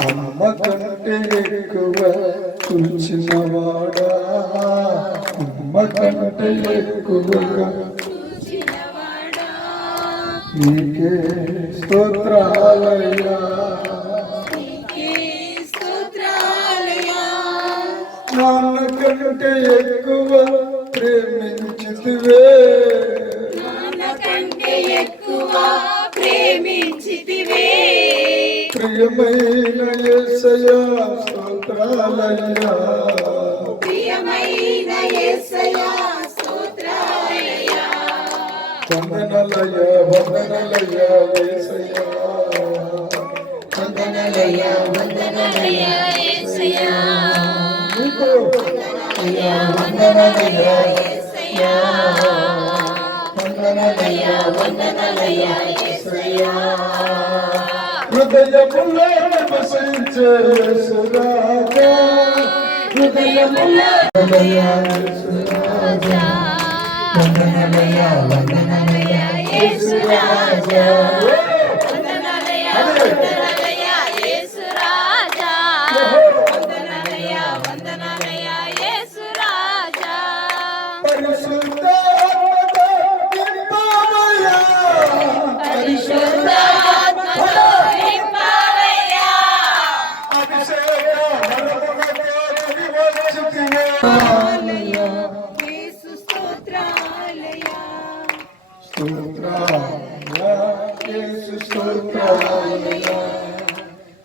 అమ్మ కంటే ఎక్కువ చూచినవాడా, అమ్మ కంటే ఎక్కువగా నీకే స్తోత్రాలయ్యా, నాన్న కంటే ఎక్కువ ప్రేమించితివే, ప్రియమైన యేసయ్యా స్తోత్రాలయ్యా, వందనాలయ్యా వందనాలయ్యా యేసయ్యా, వందనాలయ్యా వందనాలయ్యా యేసయ్యా, నీకు వందనాలయ్యా యేసయ్యా, వందనాలయ్యా వందనాలయ్యా యేసయ్యా, హృదయములో నివసించే యేసురాజా, హృదయములో యేసురాజా, వందనాలయ్యా వందనాలయ్యా యేసురాజా, వందనాలయ్యా వందనాలయ్యా యేసురాజా, వందనాలయ్యా వందనాలయ్యా యేసురాజా, పరిశుద్ధ ఆత్మతో నింపవయ్యా, పరిశుద్ధ ఆత్మతో నింపవయ్యా, అభిషేక వరములతో నివసించుతివే, స్తోత్రాలయ్యా యేసు స్తోత్రాలయ్యా,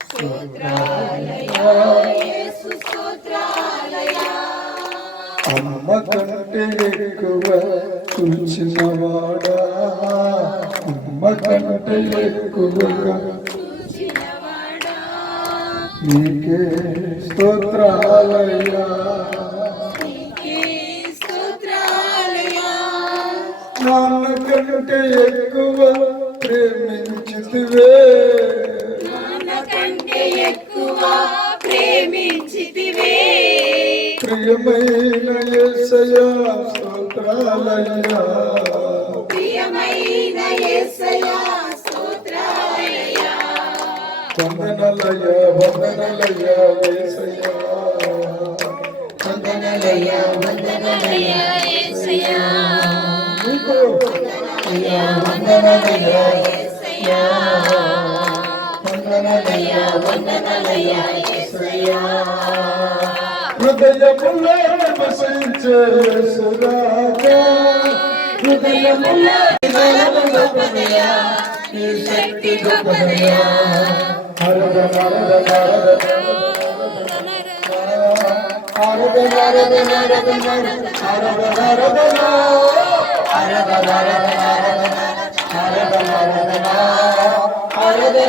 స్తోత్రాలయ్యా యేసు స్తోత్రాలయ్యా, అమ్మ కంటే ఎక్కువ చూచినవాడా, అమ్మ కంటే ఎక్కువగా నీకే స్తోత్రాలయ్యా, నాన్న కంటే ఎక్కువ ప్రేమించితివే, ప్రియమైన యేసయ్యా స్తోత్రాలయ్యా, వందనాలయ్యా వందనాలయ్యా యేసయ్యా, వందనాలయ్యా వందనాలయ్యా యేసయ్యా, నీకు వందనాలయ్యా యేసయ్యా, వందనాలయ్యా వందనాలయ్యా యేసయ్యా, హృదయములో నివసించే యేసురాజా, హృదయములో గొప్పదయ్యా, నీ శక్తి గొప్పదయ్యా, ఆరాధన ఆరాధన ఆరాధన ఆరాధన ఆరాధన ఆరాధన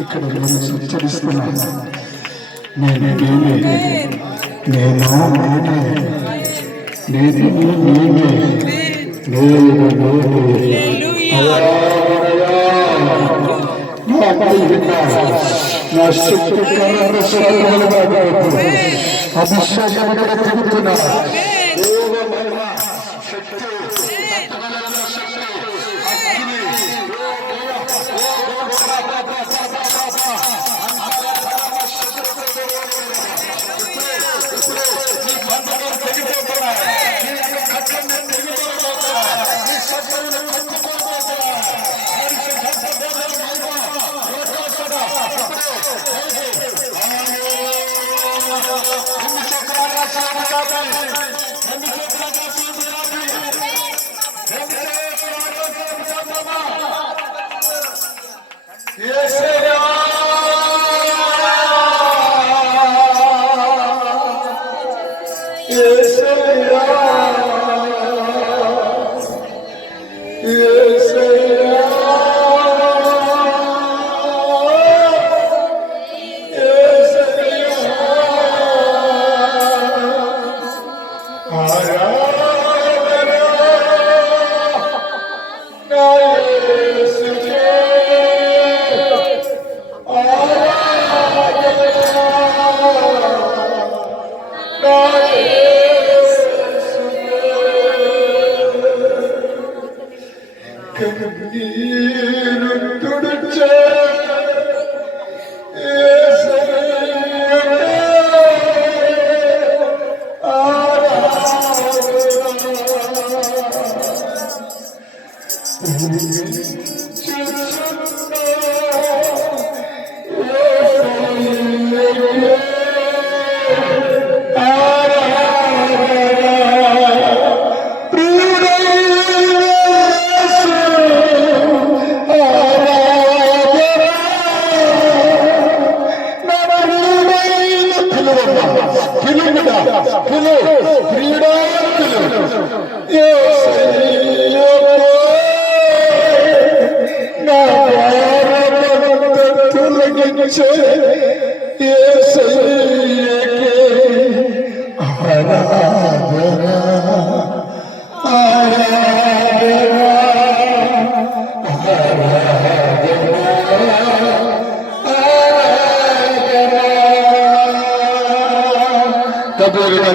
ఇక్కడ నేను సంచరిస్తున్నాను. నా శక్తి అభిషేకం తిరుగుతున్నా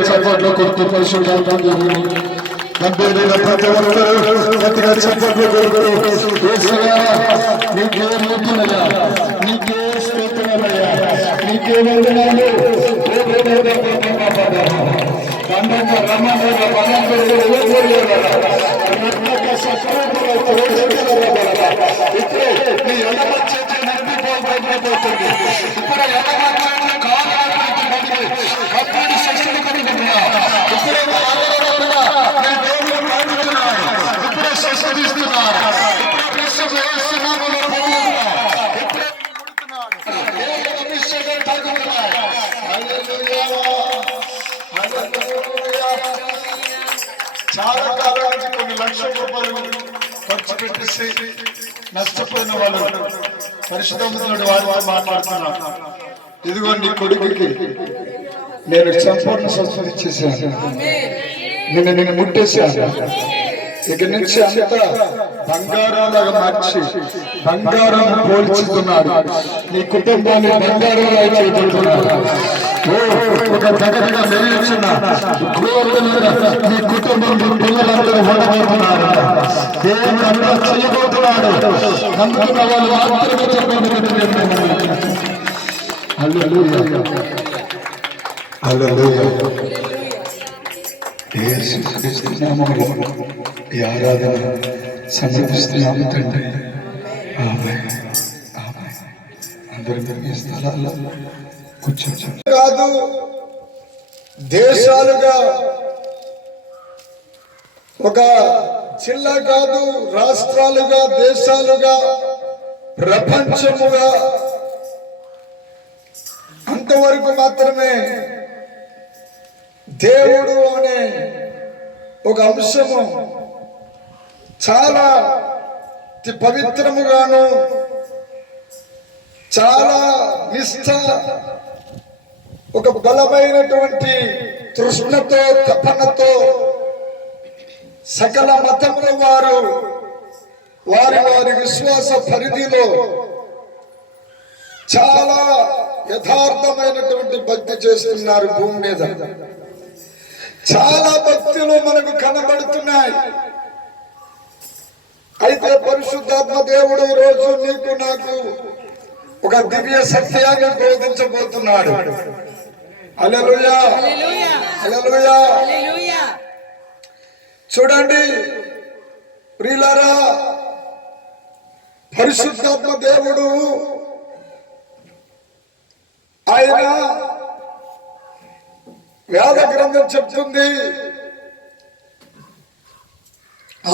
చప్పట్లో కొడుతూ పరిశుభ్రంగా గంభీరంగా ప్రతి ఒక్కరు గట్టిగా చప్పట్లు కొడుతూ నీకే ముద్దునయ్యా, నీకే స్తోత్రమయ్యా, నీకే వందనాలు. ఇప్పుడే నీ ఎడమ చేతి నడిపిపోతుంది. ఇప్పుడు అప్పుడు శిక్షణ కలుగుతున్నా. ఇప్పుడే ఇప్పుడే శిక్షిస్తున్నారు. చాలా కాలం నుంచి కొన్ని లక్షల రూపాయలు ఖర్చు పెట్టేసి నష్టపోయిన వాళ్ళు పరిశుద్ధముడు వారితో మాట్లాడుతున్నారు. ఇదిగో నీ కొడుకుకి నేను సంపూర్ణ స్వస్థత ఇచ్చేసాను. నిన్ను ముట్టేశాను. ఇక నుంచి అంతా బంగారంలాగా మార్చి బంగారం పోల్చుతున్నాడు. నీ కుటుంబాన్ని బంగారంగా చేయబడుతున్నాడు. ఒక దగ్గరగా నిలిచిన నీ కుటుంబం పిల్లలందరూ ఉండబోతున్నారు. దేవుడు అంతా చేయబోతున్నాడు. నమ్ముకున్న వాళ్ళు మాత్రమే చెప్పబడుతున్నారు. హల్లెలూయా, హల్లెలూయా. యేసుక్రీస్తు నామములో ఈ ఆరాధన సమర్పిస్తున్నాము తండ్రి. ఆమేన్, ఆమేన్. అందరూ ఈ స్థలాల్లో కూర్చోండి. కాదు, దేశాలుగా ఒక జిల్లా కాదు, రాష్ట్రాలుగా, దేశాలుగా, ప్రపంచముగా అంతవరకు మాత్రమే దేవుడు అనే ఒక అంశము చాలా పవిత్రముగాను, చాలా నిష్ఠ, ఒక బలమైనటువంటి తృష్ణతో, తపనతో సకల మతముల వారు వారి వారి విశ్వాస పరిధిలో చాలా యథార్థమైనటువంటి భక్తి చేస్తున్నారు. భూమి మీద చాలా భక్తులు మనకు కనబడుతున్నాయి. అయితే పరిశుద్ధాత్మ దేవుడు ఈ రోజు నీకు నాకు ఒక దివ్య సత్యాన్ని బోధించబోతున్నాడు. హల్లెలూయా, హల్లెలూయా. చూడండి ప్రియులారా, పరిశుద్ధాత్మ దేవుడు ఆయన వేద గ్రంథం చెప్తుంది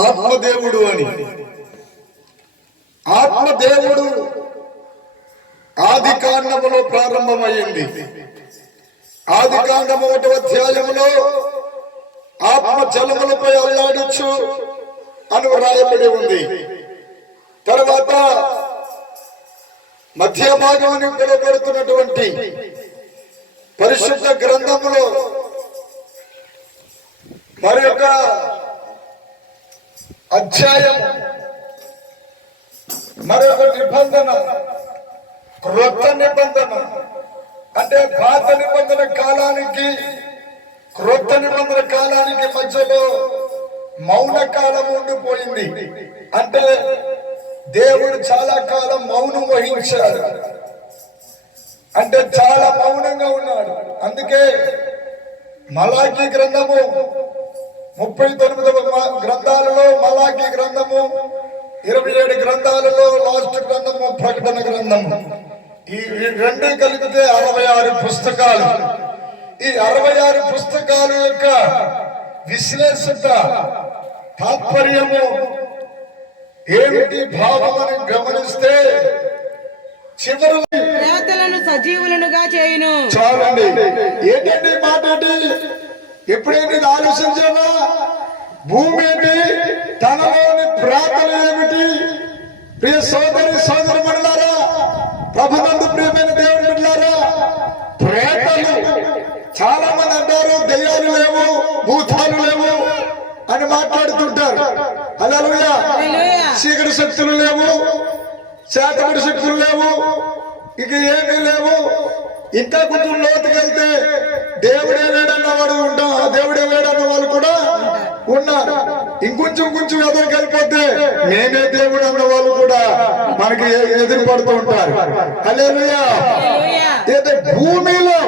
ఆత్మదేవుడు అని. ఆత్మదేవుడు ఆది కాండములో ప్రారంభమైంది. ఆది కాండము 1వ అధ్యాయములో ఆత్మ జలములపై అల్లాడచ్చు అని వ్రాయబడి ఉంది. తర్వాత మధ్య భాగం అని పిలువబడుతున్నటువంటి పరిశుద్ధ గ్రంథములో మరి ఒక అధ్యాయం, మరొక నిబంధన, క్రొత్త నిబంధన అంటే పాత నిబంధన కాలానికి క్రొత్త నిబంధన కాలానికి మధ్యలో మౌన కాలం ఉండిపోయింది. అంటే దేవుడు చాలా కాలం మౌనం వహించాడు, అంటే చాలా మౌనంగా ఉన్నాడు. అందుకే మలాకీ గ్రంథము 39వ గ్రంథాలలో మలాకీ గ్రంథము, 27 గ్రంథాలలో లాస్ట్ గ్రంథము ప్రకటన గ్రంథము, ఈ రెండు కలిపితే 66 పుస్తకాలు. ఈ 66 పుస్తకాల యొక్క విశ్లేషత తాత్పర్యము ఏమిటి, భావం అని గమనిస్తే చివరి ప్రేతలను సజీవులనుగా చేయును. చాలండి. ఏంటండి మాట? ఎప్పుడైతే ఆలోచించాలా? భూమి ఏంటి, తనలోని ప్రాతలు ఏమిటి? ప్రియ సోదరి సోదరు మండలారా, ప్రభునందు ప్రియమైన దేవుని బిడ్డలారా, ప్రేతలు చాలా మంది అంటారు దెయ్యాలు లేవు, భూతాలు లేవు అని మాట్లాడుతుంటారు. హల్లెలూయా. చీకటి శక్తులు లేవు, శాతకుడి శక్తులు లేవు, ఇక ఏమీ లేవు. ఇంకా కొంచెం లోతుకెళ్తే దేవుడే లేడన్నవాడు ఉంటా, దేవుడే లేడన్న వాళ్ళు కూడా ఉన్నారు. ఇంకొంచెం కొంచెం ఎదురుకెళ్ళిపోతే నేనే దేవుడు అన్న వాళ్ళు కూడా మనకి ఎదురు పడుతూ ఉంటారు. హల్లెలూయా. అయితే భూమిలో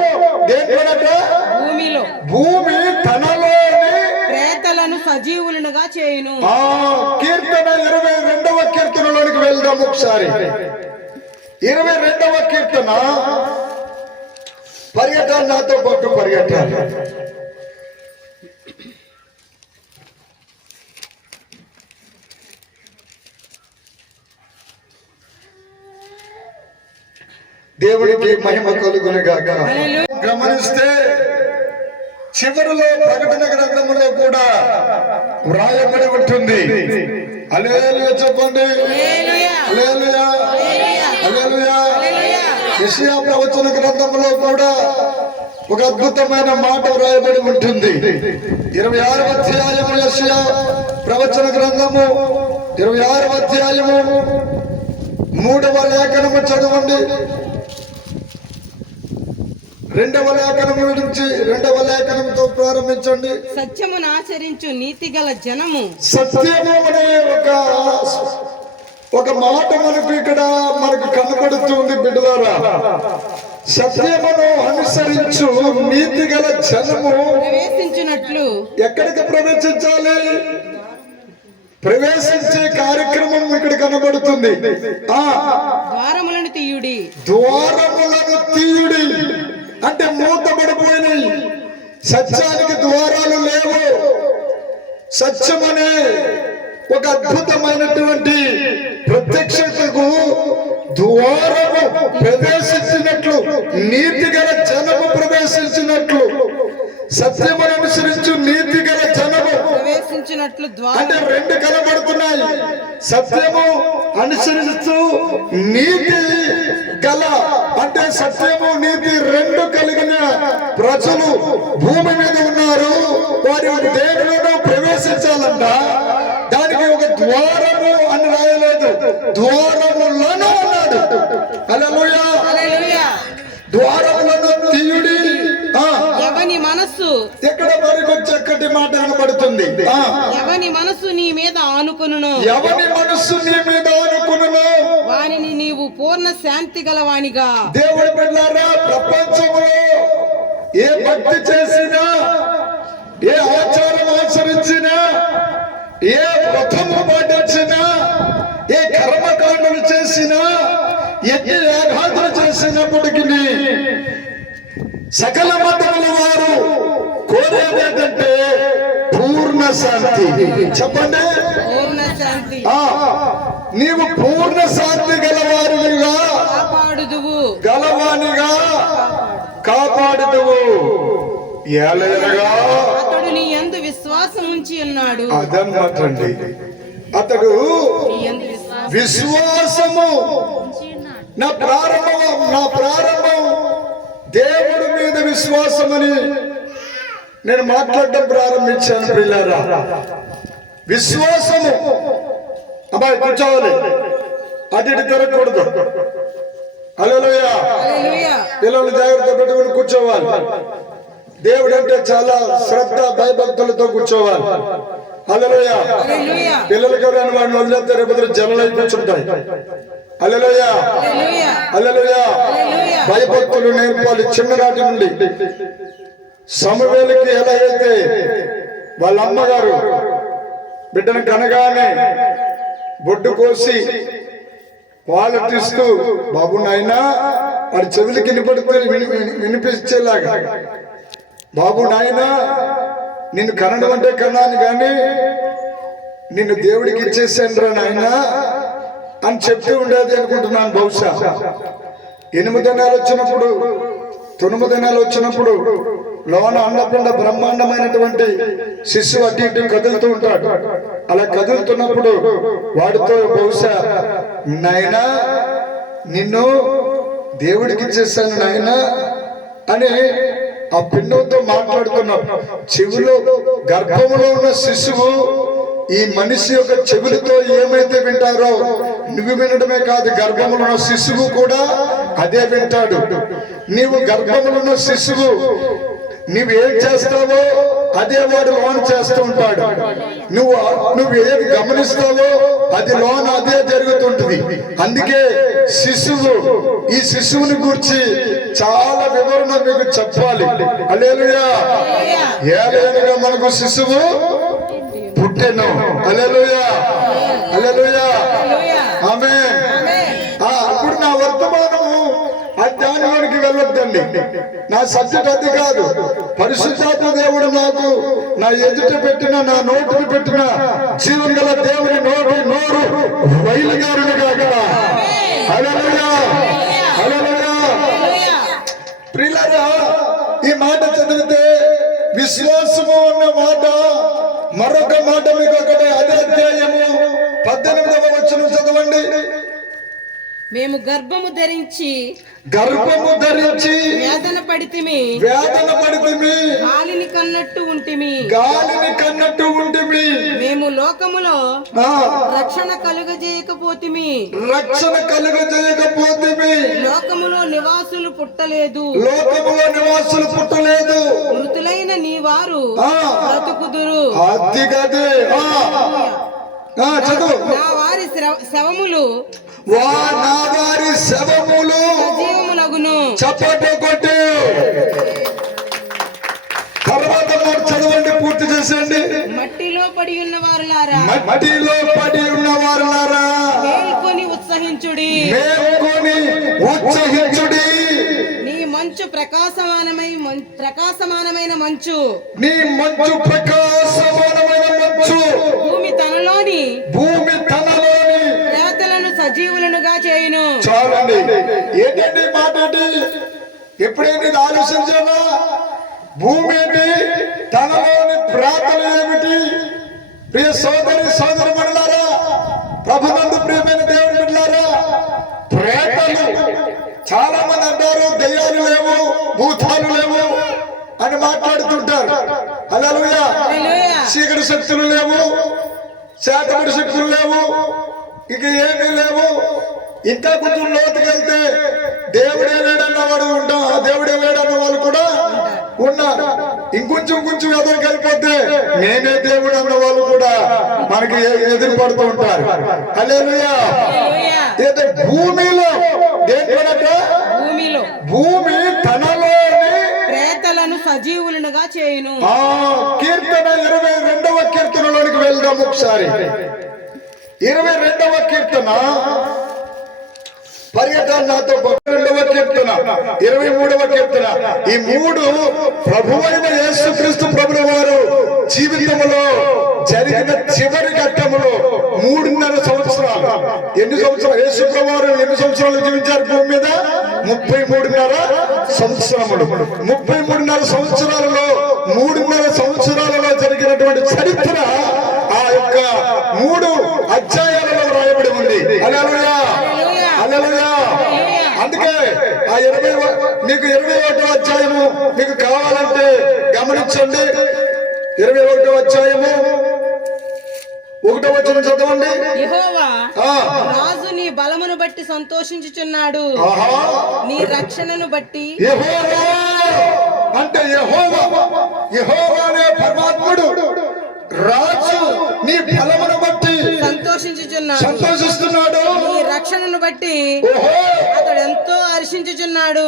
భూమి తనలోని ప్రేతలను సజీవులనుగా చేయును. కీర్తన 22వ కీర్తనలోనికి వెళ్దాం ఒకసారి. 22వ కీర్తన పరిగెట్టాలి, నాతో పాటు పరిగెట్టాలి. దేవుడికి మహిమ కలుగునుగాక. గమనిస్తే చివరిలో ప్రకటన గ్రంథంలో కూడా వ్రాయబడి ఉంటుంది. హల్లెలూయా చెప్పండి. హల్లెలూయా, హల్లెలూయా. యెషయా ప్రవచన గ్రంథంలో కూడా ఒక అద్భుతమైన మాట వ్రాయబడి ఉంటుంది. 26వ అధ్యాయము యెషయా ప్రవచన గ్రంథము 26వ అధ్యాయము 3వ లేఖనము చదవండి. 2వ లేఖనము నుంచి 2వ లేఖనంతో ప్రారంభించండి. సత్యమును ఆచరించు నీతిగల జనము. సత్యము అనే ఒక మాట మనకు కనబడుతుంది బిడ్డలారా. సత్యమును అనుసరించు నీతిగల జనము ప్రవేశించినట్లు. ఎక్కడికి ప్రవేశించాలి? ప్రవేశించే కార్యక్రమం ఇక్కడ కనబడుతుంది. ద్వారములను తీయుడి. ద్వారములను తీయుడి అంటే మూతబడిపోయినాయి. సత్యానికి ద్వారాలు లేవు, సత్యమనే ఒక అద్భుతమైనటువంటి ప్రత్యక్షతకు ద్వారము ప్రవేశించినట్లు, నీతి గల జనము ప్రవేశించినట్లు, సత్యమును అనుసరించు నీతి గల జనము ప్రవేశించినట్లు అంటే రెండు కనబడుతున్నాయి. సత్యము అనుసరిస్తూ నీతి గల అంటే సత్యము నీతి రెండు కలిగిన ప్రజలు భూమి మీద ఉన్నారు. వారి దేవుడు ప్రవేశించాలంట. దానికి ఒక ద్వారము అని రాయలేదు, ద్వారములను అన్నాడు. హల్లెలూయా. హల్లెలూయా. ద్వారములను తీయుడి. ఎవని మనస్సు ఇక్కడ మరొక చక్కటి మాట కనబడుతుంది. ఎవని మనస్సు నీ మీద ఆనుకొనును, ఎవని మనస్సు నీ మీద ఆనుకొనును వానిని నీవు పూర్ణ శాంతి గలవానిగా. దేవుడి బిడ్డలారా, ప్రపంచంలో ఏ భక్తి చేసినా, ఏ ఆచారం ఆచరించినా, ఏ వ్రతము పాటించినా, ఏ కర్మకాండలు చేసినా, ఎన్ని యాగాదులు చేసినప్పటికీ సకల మతముల వారు కోరేది ఏంటంటే పూర్ణ శాంతి. చెప్పండి, పూర్ణ శాంతి. నీవు పూర్ణ శాంతి గలవారిగా కాపాడుదువు, గలవానిగా కాపాడుదువు. ఏలయనగా అతడు నీ యందు విశ్వాసం ఉంచి ఉన్నాడు. అదన్నమాట అండి. అతడు నీ యందు విశ్వాసం విశ్వాసము నా ప్రారంభం దేవుడి మీద విశ్వాసమని నేను మాట్లాడడం ప్రారంభించాను. పిల్లరా, విశ్వాసము. అబ్బాయి కూర్చోవాలి, అటు ఇటు తిరగకూడదు. హల్లెలూయా. హల్లెలూయా. పిల్లలు జాగ్రత్త పెట్టుకుని కూర్చోవాలి. దేవుడు అంటే చాలా శ్రద్ధ భయభక్తులతో కూర్చోవాలి. హల్లెలూయా. హల్లెలూయా. పిల్లలకి ఎవరైనా వాడిని వదిలేస్తే రేపు జలలై కూర్చుంటాయి. హల్లెలూయా. హల్లెలూయా. హల్లెలూయా. హల్లెలూయా. భయభక్తులు నేర్పాలి చిన్ననాటి నుండి. సమూయేలుకి ఎలా అయితే వాళ్ళ అమ్మగారు బిడ్డను కనగానే బొడ్డు కోసి పాలు తీస్తూ, బాబు నాయనా వాడి చెవులకి వినిపించేలాగా, బాబు నాయనా నిన్ను కనడం అంటే కన్నాను కానీ నిన్ను దేవుడికి ఇచ్చేసాను రా నాయనా అని చెప్తూ ఉండేది అనుకుంటున్నాను. బహుశా 8 దినాలు వచ్చినప్పుడు, 9 దినాలు వచ్చినప్పుడు లోన అండపిండ బ్రహ్మాండమైనటువంటి శిశువు అటు ఇటు కదులుతూ ఉంటాడు. అలా కదులుతున్నప్పుడు వాడితో బహుశా నాయనా నిన్ను దేవుడికి ఇచ్చేసాను నాయనా అని ఆ పిండంతో మాట్లాడుతున్నప్పుడు చెవిలో గర్భంలో ఉన్న శిశువు ఈ మనిషి యొక్క చెవులతో ఏమైతే వింటారో నువ్వు వినడమే కాదు, గర్భంలో ఉన్న శిశువు కూడా అదే వింటాడు. నీవు గర్భంలో ఉన్న శిశువు నువ్వేం చేస్తావో అదే వాడు లోన్ చేస్తూ ఉంటాడు. నువ్వు ఏది గమనిస్తావో అది లోన్ అదే జరుగుతుంటుంది. అందుకే ఈ శిశువుని గురించి చాలా వివరణ మీకు చెప్పాలి. హల్లెలూయా. ఏలయనగా మనకు శిశువు పుట్టెను. హల్లెలూయా. హల్లెలూయా. ఆమేన్. అప్పుడు నా వర్తమానము అజ్ఞానానికి వెళ్ళొద్దండి. నా సబ్జెక్ట్ అది కాదు. పరిశుద్ధాత్మ దేవుడు నాకు నా ఎదుట పెట్టిన, నా నోటిని పెట్టిన జీవం గల దేవుని నోరు వైలుగారుని కాక. హల్లెలూయా. హల్లెలూయా. ప్రియులారా, ఈ మాట చదివితే విశ్వాసము అన్న మాట, మరొక మాట మీకు ఒకటి, అదే అధ్యాయము 18వ వచనం చదవండి. మేము గర్భము ధరించి వేదన పడితిమి, గాలిని కన్నట్టు ఉంటిమి. మేము లోకములో రక్షణ కలుగజేయకపోతిమి. లోకములో నివాసులు పుట్టలేదు. మృతులైన నీ వారు బ్రతుకుదురు. నా వారి శవములు సజీవములగును. చప్పట్లు కొట్టి తర్వాత చదవండి, పూర్తి చేసేయండి. మట్టిలో పడి ఉన్న వారులారా, మేల్కొని ఉత్సహించుడి. నీ మంచు ప్రకాశమానమైన మంచు, ఏంటంటే ఈ మాట ఏంటి? ఎప్పుడైనా ఇది ఆలోచించాలా? భూమి ఏంటి, తనలోని ప్రార్థన ఏమిటి? ప్రియ సోదరి సోదరి మండలారా, ప్రభునందు ప్రియమైన దేవుని బిడ్డలారా, ప్రేతలు చాలా మంది అంటారు దెయ్యాలు లేవు, భూతాలు లేవు అని మాట్లాడుతుంటారు. హల్లెలూయా. చీకటి శక్తులు లేవు, శాతకుడి శక్తులు లేవు, ఇక ఏమీ లేవు. ఇంకా కొంచెం లోతుకెళ్తే దేవుడే లేడన్న వాడు ఉంటా, దేవుడే లేడన్న వాళ్ళు కూడా ఉన్నారు. ఇంకొంచెం కొంచెం ఎదురుకి వెళ్ళిపోతే నేనే దేవుడు అన్న వాళ్ళు కూడా మనకి ఎదురు పడుతూ ఉంటారు. హల్లెలూయా. అయితే భూమిలో భూమి తనలోని ప్రేతలను సజీవులుగా చేయును. కీర్తన 22వ కీర్తనలోనికి వెళ్దాం ఒకసారి. 22వ కీర్తన పర్యటన నాతో 2వ కీర్తన 23వ కీర్తన. ఈ మూడు ప్రభువైన యేసుక్రీస్తు ప్రభుల వారు జీవితంలో జరిగిన చివరి ఘట్టములో 3.5 సంవత్సరాలు. ఎన్ని సంవత్సరాలు యేసు ప్రభు వారు ఎన్ని సంవత్సరాలు జీవించారు భూమి మీద? 33.5 సంవత్సరములు. 33.5 సంవత్సరాలలో 3.5 సంవత్సరాలలో జరిగినటువంటి చరిత్ర ఆ యొక్క 3 అధ్యాయాలలో రాయబడి ఉంది. హల్లెలూయా. హల్లెలూయా. అందుకే ఆ 20 మీకు 21వ అధ్యాయము మీకు కావాలంటే గమనించండి. 21వ అధ్యాయము 1వ వచనం చదవండి. యెహోవా రాజు నీ బలమును బట్టి సంతోషించుచున్నాడు, నీ రక్షణను బట్టి. యెహోవా అంటే యెహోవానే పరమాత్ముడు రాజు నీ బలమును బట్టి సంతోషిస్తున్నాడు, నీ రక్షణను బట్టి అతడు ఎంతో హర్షించుచున్నాడు.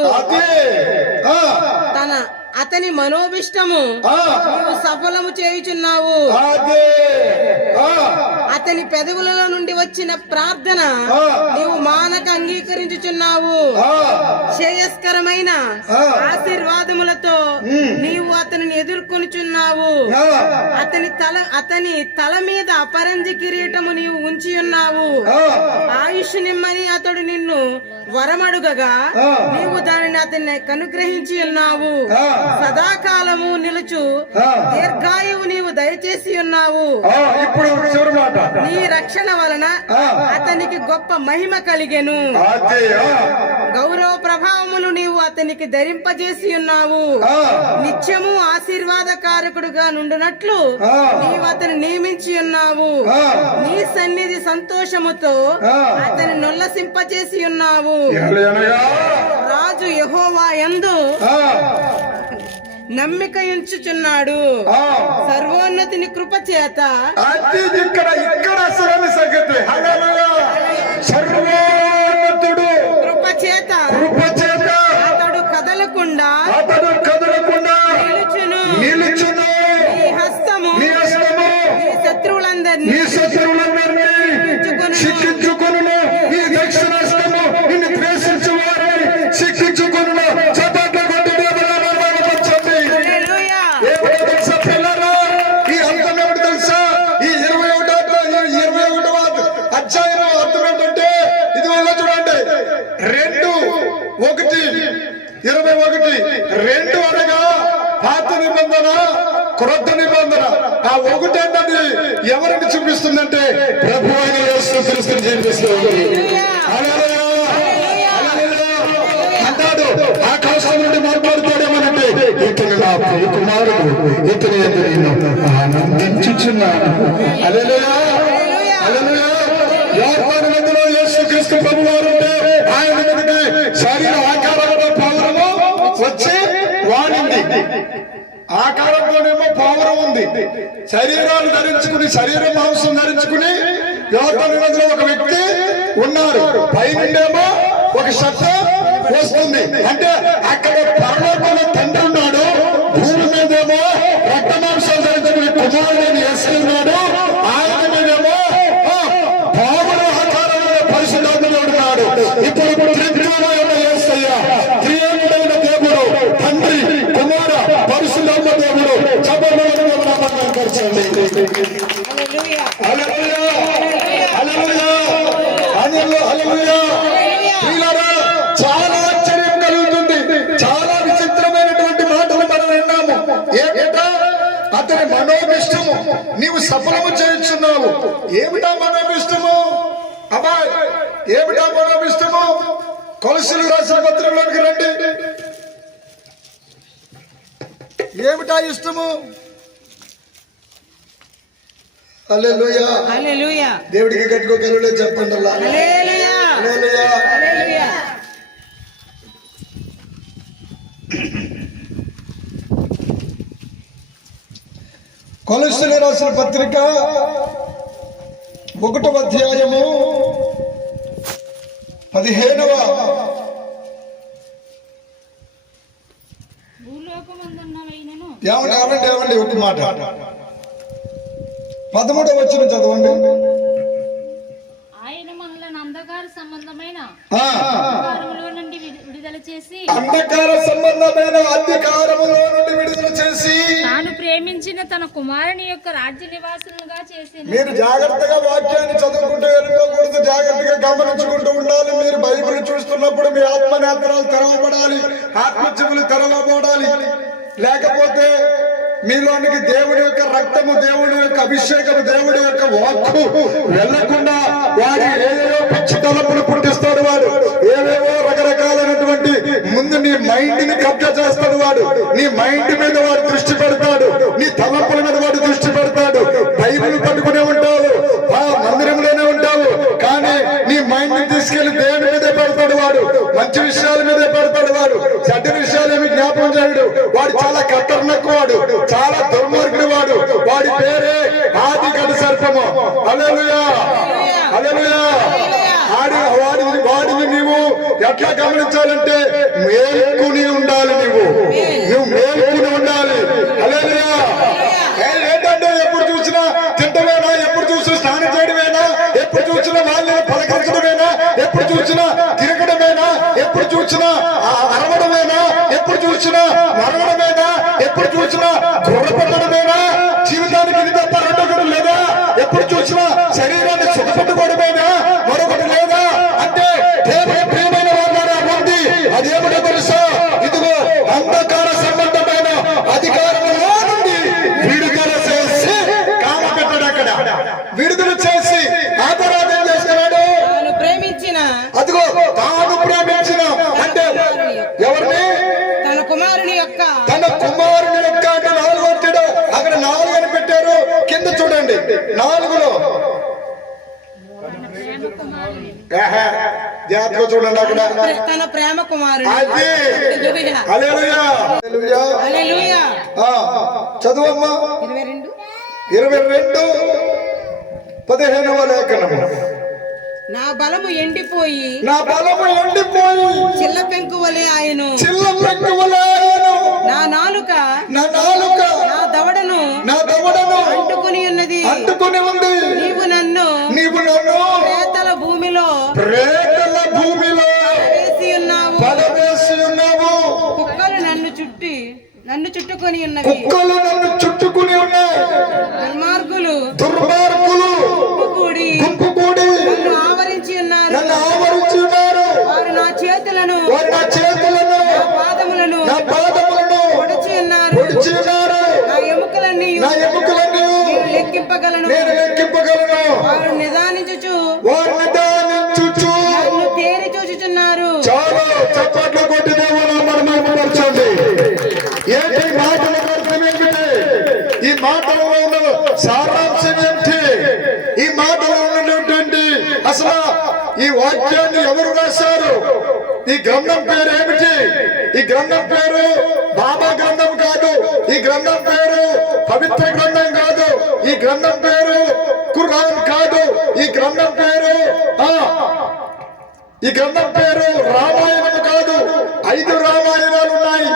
అతని మనోభిష్టము నీవు సఫలము చేయుచున్నావు. అతని పెదవులలో నుండి వచ్చిన ప్రార్థన నీవు మానక అంగీకరించుచున్నావు. శ్రేయస్కరమైన ఆశీర్వాదములతో నీవు అతనిని ఎదుర్కొనుచున్నావు. అతని తల మీద అపరంజి కిరీటము నీవు ఉంచి ఉన్నావు. ఆయుష్ నిమ్మని అతడు నిన్ను వరమడుగగా నీవు దానిని అతన్ని కనుగ్రహించి ఉన్నావు. సదాకాలము నిలుచు దీర్ఘాయువు నీవు దయచేసి ఉన్నావు. ఇప్పుడు నీ రక్షణ వలన అతనికి గొప్ప మహిమ కలిగెను. గౌరవ ప్రభావములు నీవు అతనికి ధరింపజేసి ఉన్నావు. నిత్యము ఆశీర్వాదకారకుడుగా నుండునట్లు నీవు అతను నియమించి ఉన్నావు. నీ సన్నిధి సంతోషముతో అతని నొల్లసింపచేసి ఉన్నావు. రాజు యెహోవా యందు నమ్మిక ఉంచుచున్నాడు. సర్వోన్నతిని కృప చేత సర్వోన్నతుడు కృప చేత అతడు కదలకుండా నిలుచును. నీ హస్తము నీ శత్రువులందరినీ శిక్షించుకొనును. నీ దక్షిణాస్తము నిన్ను ద్వేషించు వారిని శిక్షించుకొనును. ఈ అంతం ఏమిటి తెలుసా? ఈ 21వ అధ్యాయం అర్థం ఏంటంటే ఇది వల్ల చూడండి 2:1 అనగా పాత నిబంధన క్రొత్త నిబంధన. ఆ 1 అన్నది ఎవరిని చూపిస్తుందంటే ప్రభు అయిన యేసుక్రీస్తుని చూపిస్తుంది. అంటాడు ఆకాశం నుండి మాట్లాడుతాడేమనంటే ఇతను నా ప్రియ కుమారుడు, ఇతని యందు నేను ఆనందించుచున్నాను. హల్లెలూయా. హల్లెలూయా. యోహాను నదిలో యేసుక్రీస్తు ప్రభువారు ఉంటే ఆయన మీదకి శరీర ఆకారంలో పౌరము వచ్చి వాడింది. ఆకారంతోనేమో పౌరం ఉంది. శరీరాలు ధరించుకుని శరీర మాంసం ధరించుకుని యోహాను నదిలో ఒక వ్యక్తి ఉన్నారు. పైనుండేమో ఒక శబ్దం వస్తుంది. అంటే అక్కడ పరలోకంలో తండ్రి ఉన్నాడు, భూమి మీదేమో రక్త మాంసాలు ధరించుకుని కుమారుడు యేసు ఉన్నాడు. ఆయన మీదేమో పావుల ఆకారంలో పరిశుద్ధాత్ముడు ఉన్నాడు. ఇప్పుడు త్రిత్వమైన యేసయ్య, త్రియేకుడైన దేవుడు, తండ్రి, కుమార, పరిశుద్ధాత్మ దేవుడు. హల్లెలూయా. హల్లెలూయా. హల్లెలూయా. మనోభిష్టము నీవు సఫలము చేయించున్నావు. ఏమిటా మనోభిష్టము? అబ్బాయి, ఏమిటా మనోభిష్టము? కొలస్సీలకు రాసిన పత్రికలోకి రండి. ఏమిటా ఇష్టము? హల్లెలూయా, హల్లెలూయా. దేవుడికి కట్టుకోగలలే చెప్పండి. హల్లెలూయా, హల్లెలూయా. హల్లెలూయా. కొలస్సీలకు రాసిన పత్రిక 1వ అధ్యాయము 15వ ఏమండి ఒక మాట 13వ వచనం చదవండి. ఆయన మనలను అంధకార సంబంధమైన అధికారములో నుండి విడుదల చేసి తాను ప్రేమించిన తన కుమారుని యొక్క రాజ్య నివాసులుగా చేసి. మీరు జాగ్రత్తగా వాక్యాన్ని చదువుకుంటూ వెళ్ళిపోకూడదు, జాగ్రత్తగా గమనించుకుంటూ ఉండాలి. మీరు బైబిల్ చూస్తున్నప్పుడు మీ ఆత్మనేత్రాలు తెరవబడాలి, ఆత్మచెవులు తెరవబడాలి. లేకపోతే మీలోనికి దేవుడి యొక్క రక్తము, దేవుడి యొక్క అభిషేకము, దేవుడి యొక్క వాక్కు వెళ్ళకుండా వాడు ఏవేవో పిచ్చి తలపులు పుట్టిస్తాడు. వాడు ఏవేవో రకరకాలైనటువంటి ముందు నీ మైండ్ ని కబ్జా చేస్తాడు. వాడు నీ మైండ్ మీద వాడు దృష్టి పెడతాడు, నీ తలంపుల మీద వాడు దృష్టి పెడతాడు. బైబిల్ పట్టుకునే ఉంటావు, ఆ మందిరంలోనే ఉంటావు, కానీ నీ మైండ్ ని తీసుకెళ్లి దేవుడి మీదే పెడతాడు. వాడు మంచి విషయాల మీదే పెడతాడు. వాడు చెడ్డ విషయాలు ఏమి జ్ఞాపకం చేయడు. వాడు చాలా ఖతర్నాక్, వాడు చాలా దుర్మార్గుడు. వాడి పేరే ఆది గడ్డ సర్పము. హల్లెలూయా, హల్లెలూయా. వాడిని నీవు ఎట్లా గమనించాలంటే మేల్కొని ఉండాలి. నువ్వు మేల్కొని ఉండాలి. హల్లెలూయా. ఏంటంటే ఎప్పుడు చూసినా తింటమేనా, ఎప్పుడు చూసినా స్నానం చేయడమేనా, ఎప్పుడు చూసినా వాళ్ళని పలకరించడమేనా, ఎప్పుడు చూసినా తిరగడమేనా, ఎప్పుడు చూసినా అరవడమేనా, ఎప్పుడు చూసినా మరవడమేనా, ఎప్పుడు చూసినా గుర్రపడమేనా, జీవితానికి ఇది తప్ప రెండొకటి లేదా, ఎప్పుడు చూసినా శరీరాన్ని సుఖపెట్టుకోవడమేనా, మరొకటి లేదా అంటే దేవుని ప్రియమైన వారు ఉంది. అదేమిటో తెలుసా? ఇదిగో అంధకార సంబంధమైన అధికారంలో నుండి విడుదల చేసి కామ పెట్టాడు. అక్కడ విడుదల చేసి ఆపరాధం చేస్తున్నాడు. అదిగో తాను ప్రేమించిన అంటే ఎవరిని? తన కుమారుని యొక్క అంటే 4 వచ్చాడు. అక్కడ 4 అని పెట్టారు. కింద చూడండి 4లో జాగ్రత్తగా చూడండి. అక్కడ తన ప్రేమ కుమారుడు. హల్లెలూయా, హల్లెలూయా. చదువమ్మా 22 15వ లేఖనము. నా బలము ఎండిపోయి చిల్ల పెంకు వలె ఆయను, నా నాలుక నా దవడను అంటుకుని ఉన్నది. ఉంది. నీవు నన్ను ప్రేతల భూమిలో పడవేసి ఉన్నావు. కుక్కలు నన్ను చుట్టుకొని ఉన్నవి. ఉన్నాయి. దుర్మార్గులు గుంపు కూడి నన్ను ఆవరించి ఉన్నారు. వారు నా చేతులను నా పాదములను పొడిచి ఉన్నారు. నా ఎముకలన్నీ నేను లెక్కింపగలను. వారు నిదానించుచు నన్ను తేరి చూచుచున్నారు. చాలా చప్పట్లు కొట్టి దేవుని మహిమపరచండి. ఏంటి మాటల అర్థం ఏమిటి? ఈ మాటలలో ఉన్న సారాంశం ఏంటి? ఈ మాటలో ఉన్నటువంటి అసలు ఈ వాక్యాన్ని ఎవరు రాశారు? ఈ గ్రంథం పేరు ఏమిటి? ఈ గ్రంథం పేరు బాబా గ్రంథం కాదు. ఈ గ్రంథం పేరు పవిత్ర గ్రంథం కాదు. ఈ గ్రంథం పేరు ఖురాన్ కాదు. ఈ గ్రంథం పేరు రామాయణం కాదు. 5 రామాయణాలు ఉన్నాయి.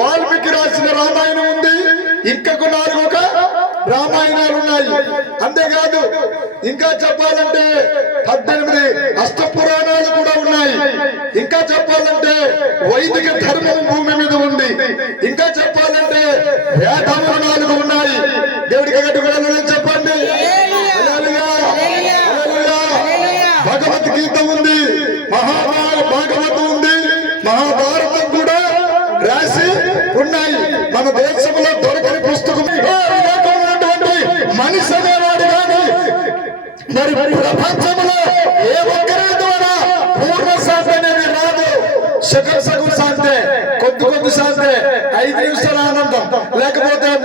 వాల్మీకి రాసిన రామాయణం ఉంది. ఇంకొక 4 రామాయణాలు ఉన్నాయి. అంతేకాదు ఇంకా చెప్పాలంటే 18 అష్టపురాణాలు కూడా ఉన్నాయి. ఇంకా చెప్పాలంటే వైదిక ధర్మం భూమి మీద ఉంది. ఇంకా చెప్పాలంటే వేదాలు 4 ఉన్నాయి. దేవుడికి గట్టుకోవాలని చెప్పండి. భగవద్గీత ఉంది, భాగవతం ఉంది, మహాభారతం కూడా రాసి ఉన్నాయి. మన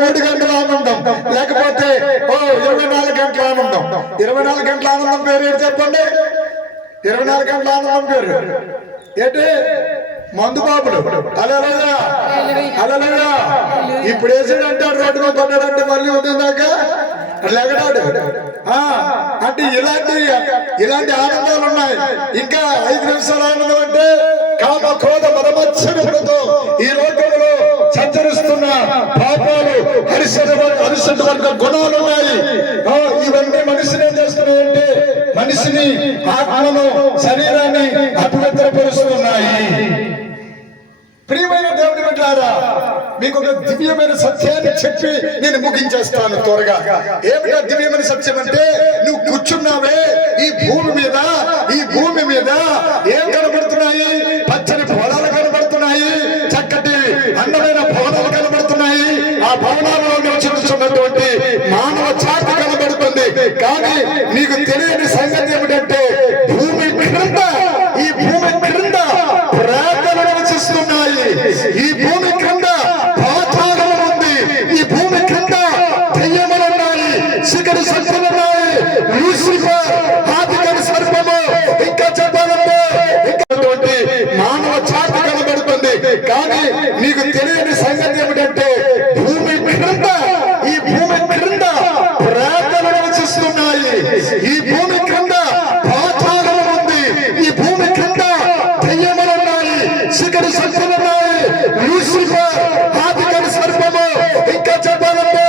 3 గంటల ఆనందం, లేకపోతే 24 గంటల ఆనందం. 24 గంటల ఆనందం పేరు ఏంటి చెప్పండి? 24 గంటల ఆనందం పేరు ఏంటి? మందు బాబులు. హల్లెలూయా, హల్లెలూయా. ఇప్పుడు వేసాడంటే రోడ్డు మీద పడ్డాడంటే మళ్ళీ ఉందాక లెగడాడు. అంటే ఇలాంటి ఆనందాలు ఉన్నాయి. ఇంకా 5 నిమిషాల ఆనందం అంటే కామ క్రోధ మదమత్సరములతో ఈ లోకంలో సంచరిస్తున్న పాపాలు, అరిషడ్ వర్గ గుణాలు ఉన్నాయి. ఇవన్నీ మనిషిని ఏం చేస్తున్నాయంటే మనిషిని, ఆత్మను, శరీరాన్ని అపవిత్రపరుస్తున్నాయి. ప్రియమైన దేవుని బిడ్డలారా, మీకు ఒక దివ్యమైన సత్యాన్ని చెప్పి నేను ముగించేస్తాను త్వరగా. ఏమిటా దివ్యమైన సత్యం అంటే, నువ్వు కూర్చున్నావే ఈ భూమి మీద ఏం కనబడుతున్నాయి? పచ్చని పొలాలు కనబడుతున్నాయి, చక్కటి అందమైన భవనాలు కనబడుతున్నాయి. ఆ భవనాలలో నివసిస్తున్నటువంటి మానవ జాతి కనబడుతుంది. కానీ నీకు తెలియని సంగతి ఏమిటంటే, ఈ భూమి క్రింద ప్రేతలు నివసిస్తున్నాయి. ఈ భూమి క్రింద పాతాళం ఉంది. ఈ భూమి క్రింద దెయ్యములున్నాయి, శిఖరు శక్తులున్నాయి, లూసిఫర్, ఆదిగని సర్పము, ఇంకా చెప్పాలంటే మానవ జాతి కనబడుతుంది. కానీ నీకు తెలియని సంగతి ఏమిటంటే, ఈ భూమి క్రింద ప్రేతలు నివసిస్తున్నాయి. ఈ భూమి క్రింద పాతాళం ఉంది. ఈ భూమి క్రింద దెయ్యములున్నాయి, శిఖరు శక్తులున్నాయి, లూసిఫర్, ఆదిగని సర్పము, ఇంకా చెప్పాలంటే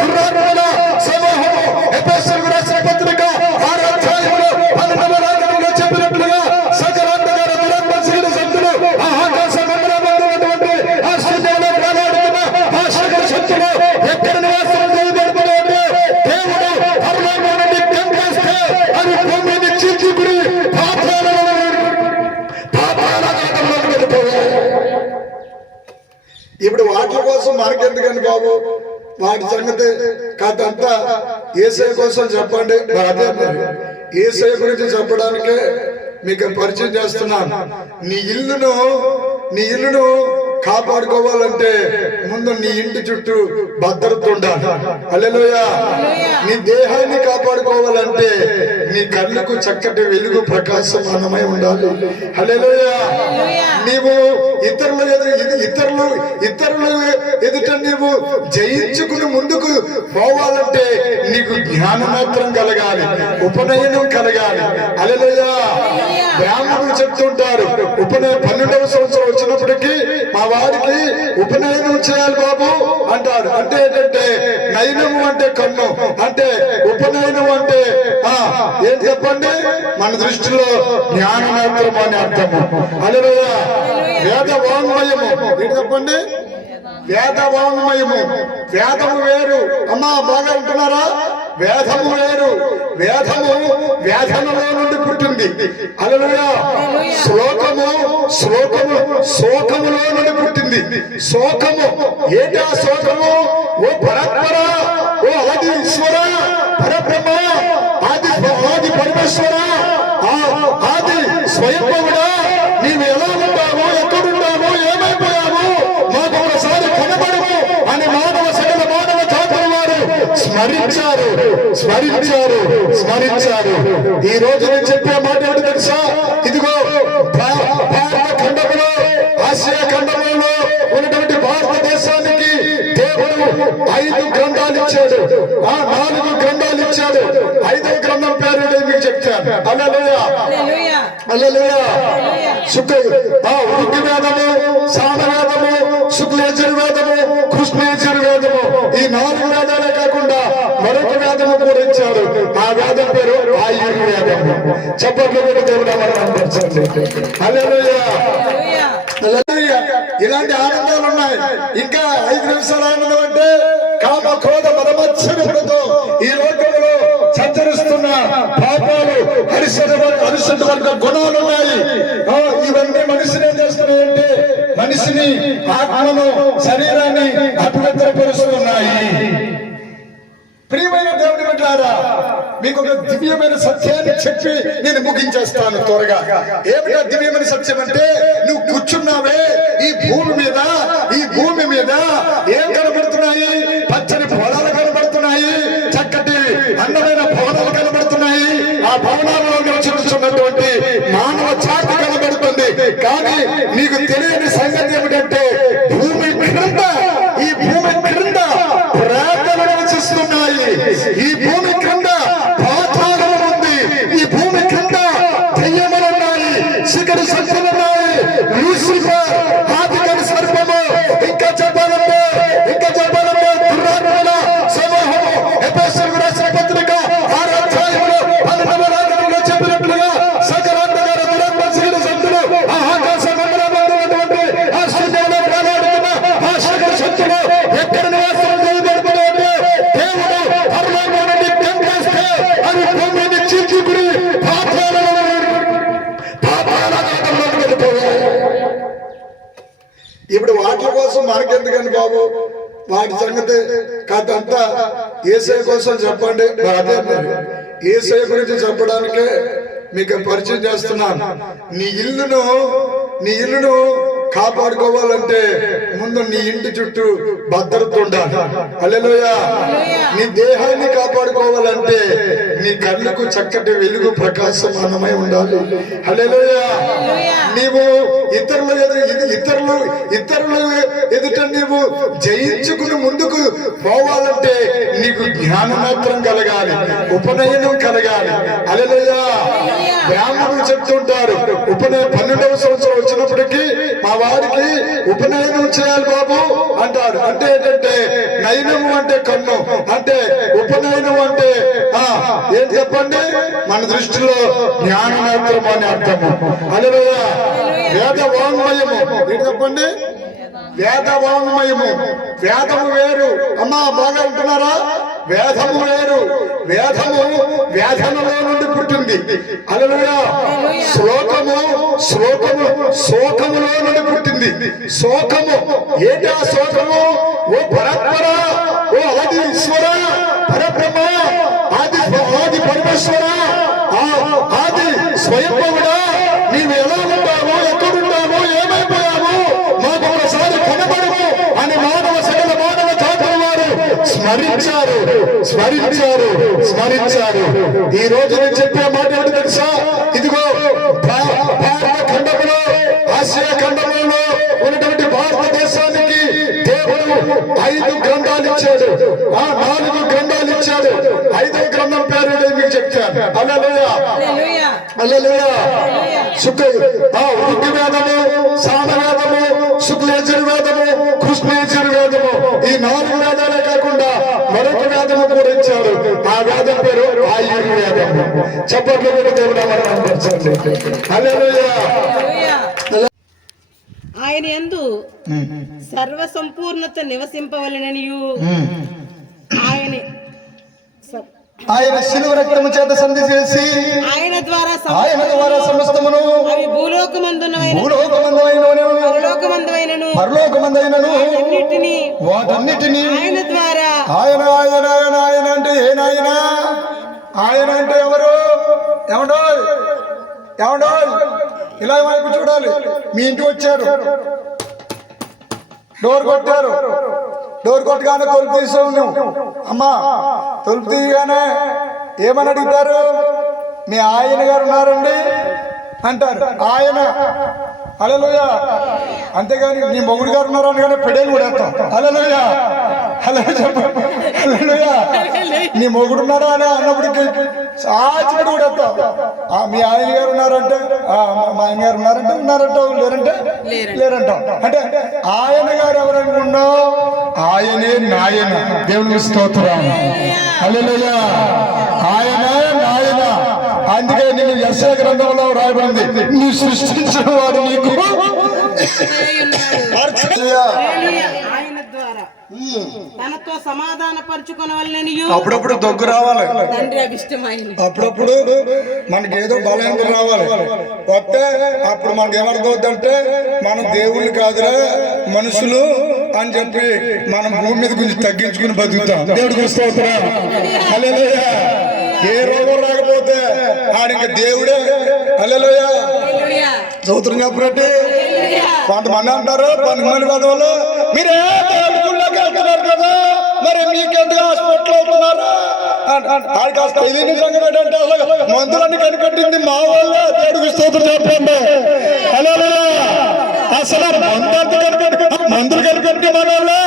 దుర్మార్గుల సమూహము. ఎఫెసీయులకు రాసిన పత్రిక 6వ అధ్యాయంలో 12వ వాక్యంలో చెప్పినట్లుగా సకల అంధకార దురాత్మ శక్తులు ఆకాశ మండలంలో ఉన్నటువంటి ఆశ్చర్యంలో పోరాడుతున్న ఆ శిఖరు శక్తులు ఎక్కడ నివాసం చేయబడుతున్నాయంటే, దేవుడు పరలోకం నుండి గంటేస్తే అది భూమిని చీల్చుకుని పాతాళాగాధంలోకి వెళ్ళిపోయాయి. ఇప్పుడు వాటి కోసం మనకెందుకని బాబు, వాటి సంగతి కాదంతా యేసయ్య కోసం చెప్పండి. అదే మరి యేసయ్య గురించి చెప్పడానికే మీకు పరిచయం చేస్తున్నాను. నీ ఇల్లును కాపాడుకోవాలంటే ముందు నీ ఇంటి చుట్టూ భద్రత ఉండాలి. హల్లెలూయా. నీ దేహాన్ని కాపాడుకోవాలంటే నీ కళ్ళకు చక్కటి వెలుగు ప్రకాశమానమై ఉండాలి. హల్లెలూయా. నీవు ఇతరుల ఎదుట నీవు జయించుకుని ముందుకు పోవాలంటే నీకు జ్ఞానమాత్రం కలగాలి, ఉపనయనం కలగాలి. హల్లెలూయా. బ్రాహ్మణులు చెప్తుంటారు, 12వ సంవత్సరం వచ్చినప్పటికీ మా వారికి ఉపనయనం చేయాలి బాబు అంటారు. అంటే ఏంటంటే, నయనము అంటే కన్ను, అంటే ఉపనయనం అంటే ఏం చెప్పండి? మన దృష్టిలో జ్ఞానమాత్రం అని అర్థము. హల్లెలూయా. వేద వాంగ్మయము ఏంటి చెప్పండి? వేద వాంగ్మయము. వేదము వేరు. అమ్మా బాగా ఉంటున్నారా? వేదము వేరు. వేదములో నుండి పుట్టింది. హల్లెలూయా. శోకములో నుండి పుట్టింది. శోకము ఏంటి? ఆ శోకము ఓ పరస్పర, ఓ ఆది ఈశ్వర, పరబ్రహ్మ, ఆది పరమేశ్వర, ఆది స్వయంభవుడా, నీవు ఎలా ఉంటావు, ఎక్కడున్నావు, ఏమైపోయావు, మాకు ఒకసారి కనబడము అని సకల మానవ జాతుల వారు స్మరించారు. ఈ రోజు నేను చెప్పే మాట ఏంటి తెలుసా? ఇదిగో భారత ఖండములో, ఆసియా ఖండములో ఉన్నటువంటి భారతదేశానికి దేవుడు 5 గ్రంథాలు ఇచ్చాడు. 4 గ్రంథాలు ఇచ్చాడు. 5వ గ్రంథం పేరు మీకు చెప్తాను. హల్లెలూయా, హల్లెలూయా. ఉరుకి వేదము, సామవేదము, శుక్లయజుర్వేదము, కృష్ణయజుర్వేదము, ఈ 4 వేదాలే కాకుండా మరొక వేదము కూడా ఇచ్చాడు. ఆ వేదం పేరు ఆయుర్వేదము. చెప్పట్లు కూడా దేవుడు అమర్చండి. హల్లెలూయా. ఇలాంటి ఆనందాలు ఉన్నాయి. ఇంకా 5 నిమిషాల ఆనందం అంటే కామ క్రోధ మదమత్సరములతో ఈ లోకంలో సంచరిస్తున్న పాపాలు, అరిషడ్ వర్గ గుణాలు ఉన్నాయి. ఇవన్నీ మనిషిని ఏం చేస్తున్నాయంటే మనిషిని, ఆత్మను, శరీరాన్ని అపవిత్రపరుస్తున్నాయి. ప్రియమైన దేవుని బిడ్డలారా, మీకు ఒక దివ్యమైన సత్యాన్ని చెప్పి నేను ముగించేస్తాను త్వరగా. ఏమిటా దివ్యమైన సత్యం అంటే, నువ్వు కూర్చున్నావే ఈ భూమి మీద ఏం కనబడుతున్నాయి? పచ్చని పొలాలు కనబడుతున్నాయి, చక్కటి అందమైన భవనాలు కనబడుతున్నాయి. ఆ భవనాలలో నివసించున్నటువంటి మానవ జాతి కనబడుతుంది. కానీ నీకు తెలియని సంగతి ఏమిటంటే, భూమి క్రింద ప్రేతలు నివసిస్తున్నాయి. ఈ భూమి క్రింద పాతాళం ఉంది. ఈ భూమి క్రింద దెయ్యములున్నాయి, శిఖరి శక్తులున్నాయి, లూసిఫర్, ఆదిగని సర్పము, ఇంకా చెప్పాలంటే దుర్రాత్మల సమూహము. ఎఫెసీయులకు రాసిన పత్రిక 6వ అధ్యాయంలో 12వ వచనంలో చెప్పినట్లుగా సకల అంధకార దురాత్మ శిఖరి శక్తులు, ఆ ఆకాశ మండలంలో ఉన్నటువంటి ఆ శూన్యంలో వేలాడుతున్న ఆ శిఖరి శక్తులు ఎక్కడ నివాసం చేయబడుతున్నాయంటే, దేవుడు పరలోకం నుండి తెంపేస్తే అవి భూమిని చీల్చుకుని పాతాళాగాధంలోకి వెళ్ళిపోయాయి. ఇప్పుడు వాటి కోసం మనకెందుకని బాబు, వాటి సంగతి కథ అంతా యేసయ్య కోసం చెప్పండి. అదే యేసయ్య గురించి చెప్పడానికే మీకు పరిచయం చేస్తున్నాను. నీ ఇల్లును కాపాడుకోవాలంటే ముందు నీ ఇంటి చుట్టూ భద్రత ఉండాలి. హల్లెలూయా. నీ దేహాన్ని కాపాడుకోవాలంటే నీ కళ్ళకు చక్కటి వెలుగు ప్రకాశమానమై ఉండాలి. హల్లెలూయా. నీవు ఇతరులు ఎదుట నీవు జయించుకుని ముందుకు పోవాలంటే నీకు జ్ఞానమాత్రం కలగాలి, ఉపనయనం కలగాలి. హల్లెలూయా. బ్రాహ్మణులు చెప్తుంటారు, 12వ సంవత్సరం వచ్చినప్పటికీ మా వారికి ఉపనయనం చేయాలి బాబు అంటారు. అంటే ఏంటంటే, నయనము అంటే కన్ను, అంటే ఉపనయనం అంటే ఏం చెప్పండి, మన దృష్టిలో జ్ఞానమాత్రం అని అర్థము. హల్లెలూయా. వేద వాంగ్మయము ఏంటి చెప్పండి? వేద వాంగ్మయము. వేదము వేరు. అమ్మా బాగా అంటున్నారా? వేదము వేరు. వేదములో నుండి పుట్టింది. హల్లెలూయా. శోకములో నుండి పుట్టింది. శోకము ఏంటి? ఆ శోకము ఓ పరత్పర, ఓ ఆది ఈశ్వర, పరబ్రహ్మ, ఆది పరమేశ్వర, ఆది స్వయంభవుడా, నీవు ఎలా ఉంటావు, ఎక్కడున్నావు, ఏమైపోయావు, మాకు ఒకసారి కనబడము అని సకల మానవ జాతుల వారు స్మరించారు. ఈ రోజు నేను చెప్పే మాట ఏంటి తెలుసా? ఇదిగో భారత ఖండములో, ఆసియా ఖండములో ఉన్నటువంటి భారతదేశానికి దేవుడు 5 గ్రంథాలు ఇచ్చాడు. 4 గ్రంథాలు ఇచ్చాడు. 5వ గ్రంథం పేరు మీకు చెప్తాను. హల్లెలూయా. వృద్ధి వేదము, సామవేదము, శుక్లయజుర్వేదము, కృష్ణయజుర్వేదము, ఈ 4 వేదాలే కాకుండా మరొక వేదము కూడా ఇచ్చాడు. ఆ వేదం పేరు ఆయుర్వేదము. చెప్పట్లు కూడా దేవుడు అమర్చండి. హల్లెలూయా. ఆయన యందు సర్వ సంపూర్ణత నివసింపవలెననియు ఆయన శిలువ రక్తము చేత సంధి చేసి ఆయన ద్వారా సమస్తమును అవి భూలోకమందునైనను వాటన్నిటిని ఆయన ద్వారా ఆయన అంటే ఏనాయనా? ఆయన అంటే ఎవరు? ఏమండో ఇలా వైపు చూడాలి. మీ ఇంటికి వచ్చారు, డోర్ కొట్టగానే తలుపు తీసావు నువ్వు. అమ్మా తలుపు తీయగానే ఏమని అడుగుతారు? మీ ఆయన గారు ఉన్నారండి అంటారు. ఆయన. హల్లెలూయా. అంతేగాని నీ మొగుడు గారు ఉన్నారు అనగానే పెడేలు కూడా వేస్తాం. హల్లెలూయా. హల్లెలూయా. నీ మొగుడు ఉన్నారా అని అన్నప్పటికీ సాచిపడి కూడా వేస్తాం. మీ ఆయన గారు ఉన్నారంటే మా ఆయన గారు ఉన్నారంటావు, లేరంటావు. అంటే ఆయన గారు ఎవరనుకున్నావు? ఆయనే నాయన. దేవుని స్తోత్రం. హల్లెలూయా. ఆయన నాయన. అందుకే నేను యెషయా గ్రంథంలో రాయబడింది, నీ సృష్టించిన వాడు నీకు ఆయన ద్వారా తనతో సమాధాన పరుచుకొనవలెననియు. అప్పుడప్పుడు దగ్గు రావాలి, తండ్రి అభిష్టమైన. అప్పుడప్పుడు మనకి ఏదో బలహీనత రావాలి. వస్తే అప్పుడు మనకి ఏమర్థమవుతుందంటే మనం దేవుళ్ళు కాదురా మనుషులు అని చెప్పి మనం భూమి మీద కొంచెం తగ్గించుకుని బతుకుతాం. దేవుడికి స్తోత్రం. హల్లెలూయా. ఏ రోగం రాకపోతే ఆడికి దేవుడే. హల్లెలూయా. సూత్రం చెప్పండి. కొంతమంది అంటారు, కొంతమంది పదవులు మీరే దేవుడిలోకి వెళ్తున్నారు కదా, మరి మీకెందుకు హాస్పిటల్ అవుతున్నారు? ఆడికి ఆ తెలియని సంగతి ఏంటంటే అసలు మందులన్నీ కనిపెట్టింది మా వాళ్ళే. దేవుడికి స్తోత్రం చెప్పండి. హల్లెలూయా. అసలు మందులు కనిపెట్టింది మన వాళ్ళే,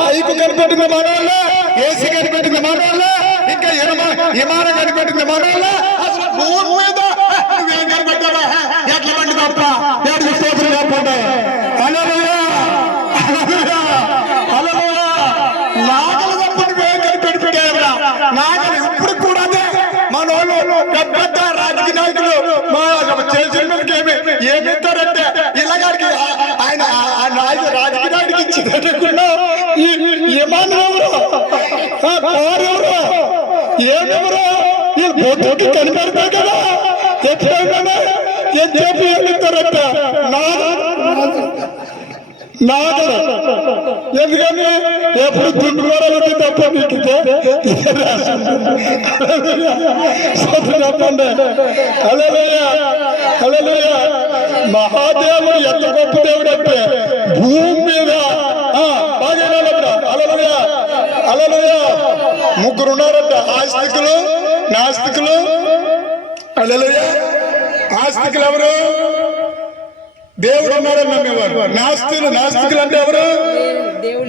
పైపు కనిపెట్టింది మన వాళ్ళే, ఏసీ కనిపెట్టింది మన వాళ్ళే, ఇంకా విమానం కనిపెట్టింది మన వాళ్ళే. అసలు భూమి మీద నువ్వేం కనిపెట్టావా? ఎట్ల బండి తప్ప. దేవుడికి స్తోత్రం చెప్పండి. హల్లెలూయా. హల్లెలూయా. హల్లెలూయా. నాగలు తప్ప నువ్వేం కనిపెట్టావురా? నాగలు ఇప్పుడు కూడా మన వాళ్ళు పెద్ద రాజకీయ నాయకులు చేసిన ఏమిస్తారంటే ఇలాగాడికి ఆయన రాజకీయ నాయకుడికి ఇచ్చిందనుకున్నా విమానం ఎవరు, కారు ఎవరు, ఏమెవరు ఈ బొట్టుకి కనిపెడతారు కదా. ఎప్పుడైనా ఏం చెప్పి ఏమిస్తారంట నాగలు. ఎందుకని ఎప్పుడు దుండుకోవాలని తప్ప మీకితే చెప్పండి. హల్లెలూయా. హల్లెలూయా. మహాదేవుడు ఎంత గొప్ప దేవుడు అంటే భూమి మీద బాగా. హల్లెలూయా. హల్లెలూయా. ముగ్గురు ఉన్నారంట, ఆస్తికులు, నాస్తికులు. హల్లెలూయా. ఆస్తికులు ఎవరు? దేవుడు ఉన్నారని నమ్మేవారు. నాస్తికులు అంటే ఎవరు?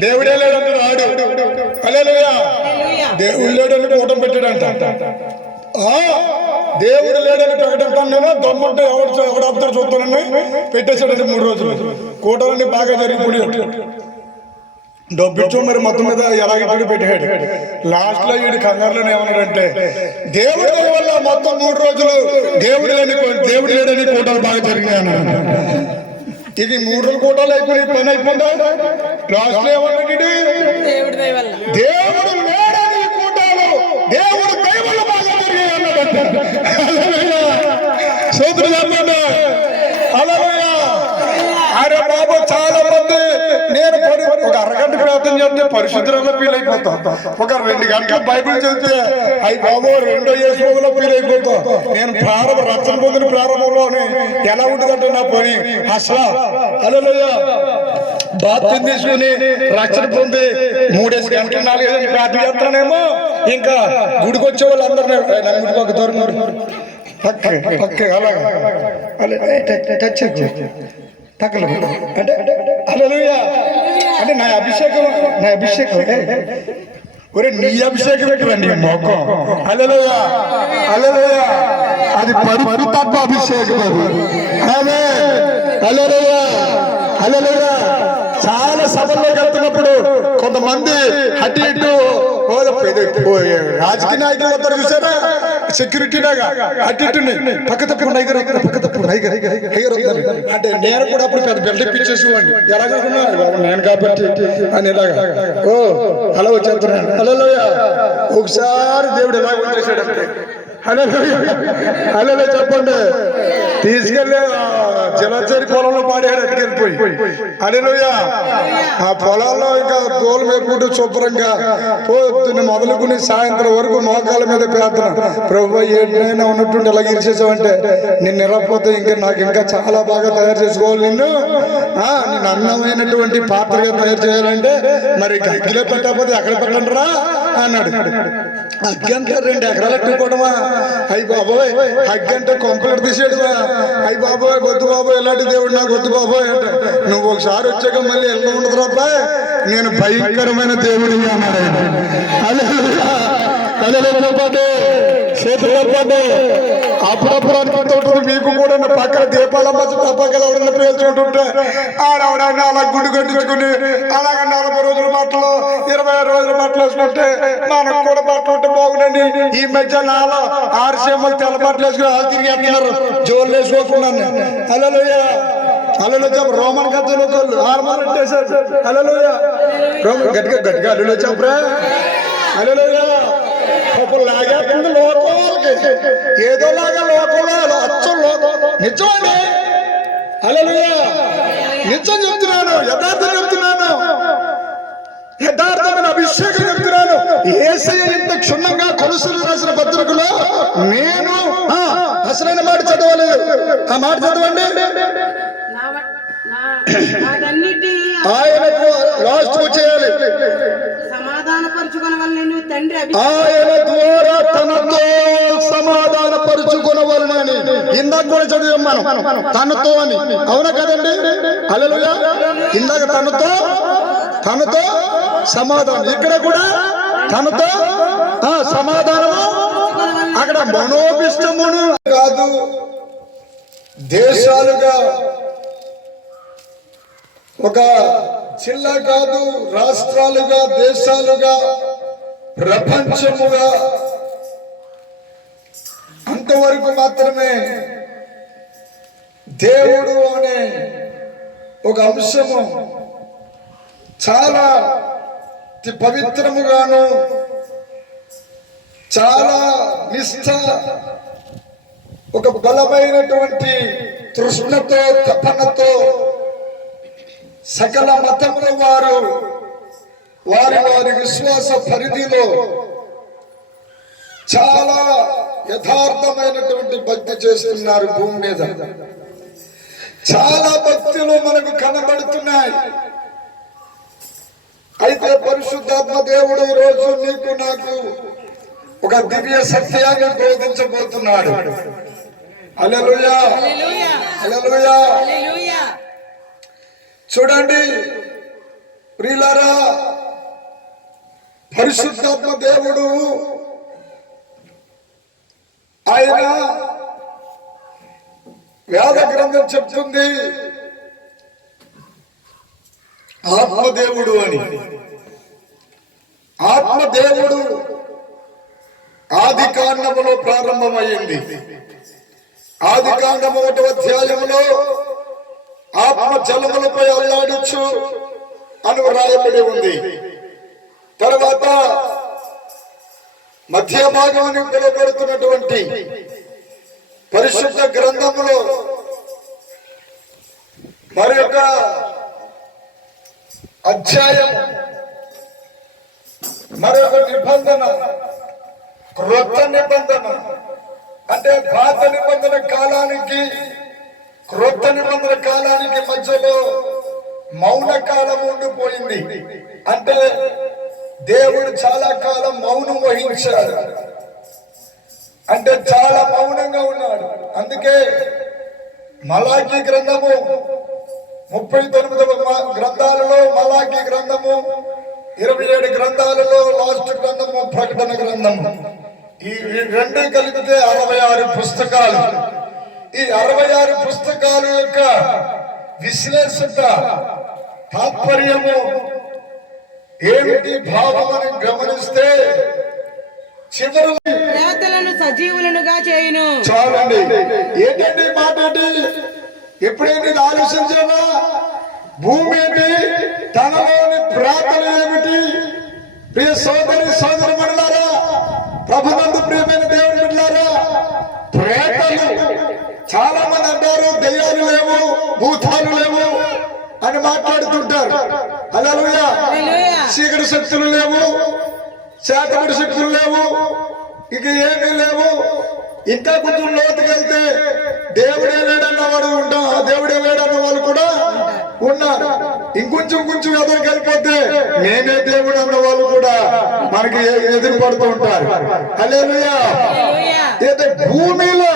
దేవుడే లేడంటాడు ఆడు. హల్లెలూయా. దేవుడు లేడని కూటం పెట్టాడంట. దేవుడు లేడని ప్రకటిస్తాను నేను, దమ్ముంటే ఎవడు ఆపుతాడు చూస్తానని పెట్టేశాడండి. 3 రోజులు కూటమి బాగా జరిగిపోయి డబ్బిచ్చు మరి మొత్తం మీద ఎలాగ పెట్టాడు. లాస్ట్ లో వీడి కంగారులోనే ఏమన్నాడంటే దేవుడి వల్ల మొత్తం 3 రోజులు దేవుడు లేడని కూటాలు బాగా జరిగినాయి అన్నాడు. ఇది 3 రోజులు కూటాలు అయిపోయి పని అయిపోయిందా? లాస్ట్ లో ఏమన్నాడు? దేవుడు లేడని కూటాలు దేవుడు దైవాలు బాగా జరిగాయి అన్నాడు. సూత్రం చెప్పండి. హల్లెలూయా. అరే బాబు, చాలా మంది నేను ఒక అరగంట ప్రార్థన చేస్తే పరిశుద్ధంగా ఫీల్ అయిపోతాం. ఒక 2 గంటల బైబిల్ చదివితే అయ్యి బాబు 2వ యేసులో ఫీల్ అయిపోతాం. నేను రక్షణ పొందిన ప్రారంభంలోనే ఎలా ఉంటుందంటే నా పని అసలు. హల్లెలూయా. బాప్తిసం తీసుకుని రక్షణ పొంది 3 గంటలు 4 గంటలు ప్రార్థన చేస్తానేమో, ఇంకా గుడికి వచ్చే వాళ్ళు అందరినీ గుడికి ఒక దూరం పక్క అలాగా టచ్ పక్కన అంటే హల్లెలూయా. అంటే నా అభిషేకం ఒరే నీ అభిషేకం ఎక్కడ నీ మోకం. హల్లెలూయా. హల్లెలూయా. అది పరిపూర్ణ అభిషేకం. అదే. హల్లెలూయా. హల్లెలూయా. చాలా సభల్లోకి వెళ్తున్నప్పుడు కొంతమంది అటు ఇటు రాజకీయ నాయకులు వస్తారు చూసారా, సెక్యూరిటీ లాగా అటు ఇటు పక్క తప్పు అంటే నేను కూడా అప్పుడు పెద్ద బిల్డప్ ఇచ్చేసేవాడిని. ఎలాగనుకున్నాను నేను కాబట్టి అని ఇలాగా అలా వచ్చేస్తున్నాను. హల్లెలూయా. ఒకసారి దేవుడు ఎలా వచ్చేసాడంటే హల్లెలూయా చెప్పండి, తీసుకెళ్ళి జలచరి పొలంలో పాడాడు ఎట్టుకెళ్ళిపోయి. హల్లెలూయా. ఆ పొలాల్లో ఇంకా తోలు మేపుకుంటూ శుభ్రంగా పొద్దున్న మొదలుకుని సాయంత్రం వరకు మోకాల మీద ప్రార్థన. ప్రభువా ఏంటైనా ఉన్నట్టుండి ఎలా ఇరిచేసావంటే నిన్ను నిలకపోతే ఇంకా నాకు ఇంకా చాలా బాగా తయారు చేసుకోవాలి, నిన్ను అందమైనటువంటి పాత్రగా తయారు చేయాలంటే మరి అగ్గిలో పెట్టకపోతే ఎక్కడ పెట్టండి రా అన్నాడు. అగ్గి అంటే 2 ఎకరాలు ఎట్టుకోవడమా? అయ్యి బాబోయ్, అగ్గి అంటే కొంపలు తీసేయడమా? అయ్యి బాబోయ్ వద్దు బాబోయ్, ఎలాంటి దేవుడు నాకు వద్దు బాబోయ్ అంటే నువ్వు ఒకసారి వచ్చాక మళ్ళీ ఎలా ఉండదు రాబాయ్, నేను భయంకరమైన దేవుడి అన్నాడు. అప్పుడప్పుడు అనుకుంటుంటారు మీకు కూడా పక్కన దీపాల మధ్య తప్పకలు ఎవరైనా పేల్చుకుంటుంటే ఆడవడాన్ని అలా గుడి కట్టించుకుని అలాగే 40 రోజుల బట్టలు 26 రోజుల బట్టలు వేసుకుంటే మనకు కూడా బట్టలు ఉంటే బాగుండండి. ఈ మధ్య 6 సీమలు తెల్ల బట్టలు వేసుకుని వాళ్ళు తిరిగి వెళ్తున్నారు జోళ్ళు వేసుకోకున్నాను. హల్లెలూయా. హల్లెలూయా. రోమన్ కథలకు హార్మోన్ పెట్టేశారు. హల్లెలూయా. గట్టిగా హల్లెలూయా చెప్పరా. హల్లెలూయా. లాగేస్తుంది లోకాలకి, ఏదోలాగా లోకంలో అచ్చం లోకం నిజమని. హల్లెలూయా. నిజం చెప్తున్నాను, యథార్థం చెప్తున్నాను. యథార్థమైన అభిషేకం చెప్తున్నాను. యేసయ్య ఇంత క్షుణ్ణంగా కొలుసులు రాసిన పత్రికలో నేను అసలైన మాట చదవలేదు. ఆ మాట చదవండి. ఆయనకు లాస్ట్ చేయాలి. సమాధానపరచుకొనవలెను తండ్రి ఆయన ద్వారా తనతో సమాధానపరుచుకొనవలెనని ఇందాక కూడా చదివాం మనం, తనతో అని. అవునా కదండి? హల్లెలూయా. ఇందాక తనతో సమాధానం, ఇక్కడ కూడా తనతో సమాధానము. అక్కడ మనోభిష్టమును కాదు, దేశాలుగా, ఒక జిల్లా కాదు, రాష్ట్రాలుగా, దేశాలుగా, ప్రపంచముగా, అంతవరకు మాత్రమే దేవుడు అనే ఒక అంశము చాలా పవిత్రముగాను, చాలా నిష్ఠ, ఒక బలమైనటువంటి తృష్ణతో, తపనతో సకల మతముల వారు వారి వారి విశ్వాస పరిధిలో చాలా యథార్థమైనటువంటి భక్తి చేస్తున్నారు. భూమి మీద చాలా భక్తులు మనకు కనబడుతున్నాయి. అయితే పరిశుద్ధాత్మ దేవుడు ఈరోజు నీకు నాకు ఒక దివ్య సత్యాన్ని బోధించబోతున్నాడు. హల్లెలూయా, హల్లెలూయా. చూడండి ప్రియులారా, పరిశుద్ధాత్మ దేవుడు ఆయన వేద గ్రంథం చెప్తుంది ఆత్మదేవుడు అని. ఆత్మదేవుడు ఆది కాండములో ప్రారంభమైంది. ఆది కాండము 1వ అధ్యాయములో ఆత్మ జలములపై అల్లాడుచు అని వ్రాయబడి ఉంది. తర్వాత మధ్య భాగం అని పిలువబడుతున్నటువంటి పరిశుద్ధ గ్రంథములో మరొక అధ్యాయం, మరొక నిబంధన, క్రొత్త నిబంధన. అంటే పాత నిబంధన కాలానికి క్రొత్త నిబంధన కాలానికి మధ్యలో మౌన కాలం ఉండిపోయింది. అంటే దేవుడు చాలా కాలం మౌనం వహించాడు, అంటే చాలా మౌనంగా ఉన్నాడు. అందుకే మలాకీ గ్రంథము 39వ గ్రంథాలలో, మలాకీ గ్రంథము 27 గ్రంథాలలో, లాస్ట్ గ్రంథము ప్రకటన గ్రంథము, ఈ రెండు కలిపితే 66 పుస్తకాలు. ఈ 66 పుస్తకాల యొక్క విశ్లేషత, తాత్పర్యము ఏమిటి, భావం అని గమనిస్తే చివరి ప్రేతలను సజీవులనుగా చేయును. చాలండి. ఏంటండి మాట? ఎప్పుడైనా ఆలోచించాలా? భూమి ఏంటి, తనలోని ప్రార్థన ఏమిటి? ప్రియ సోదరి సోదరులారా, ప్రభునందు ప్రియమైన దేవుని బిడ్డలారా, ప్రేతలు చాలా మంది అంటారు దెయ్యాలు లేవు, భూతాలు లేవు అని మాట్లాడుతుంటారు. హల్లెలూయా. చీకటి శక్తులు లేవు, శాతముడి శక్తులు లేవు, ఇక ఏమీ లేవు. ఇంకా కొంచెం లోతుకెళ్తే దేవుడే లేడన్నవాడు ఉంటా, దేవుడే లేడన్న వాళ్ళు కూడా ఉన్నారు. ఇంకొంచెం ఎదురుకి వెళ్ళిపోతే నేనే దేవుడు అన్న వాళ్ళు కూడా మనకి ఎదురు పడుతూ ఉంటారు. హల్లెలూయా. అయితే భూమిలో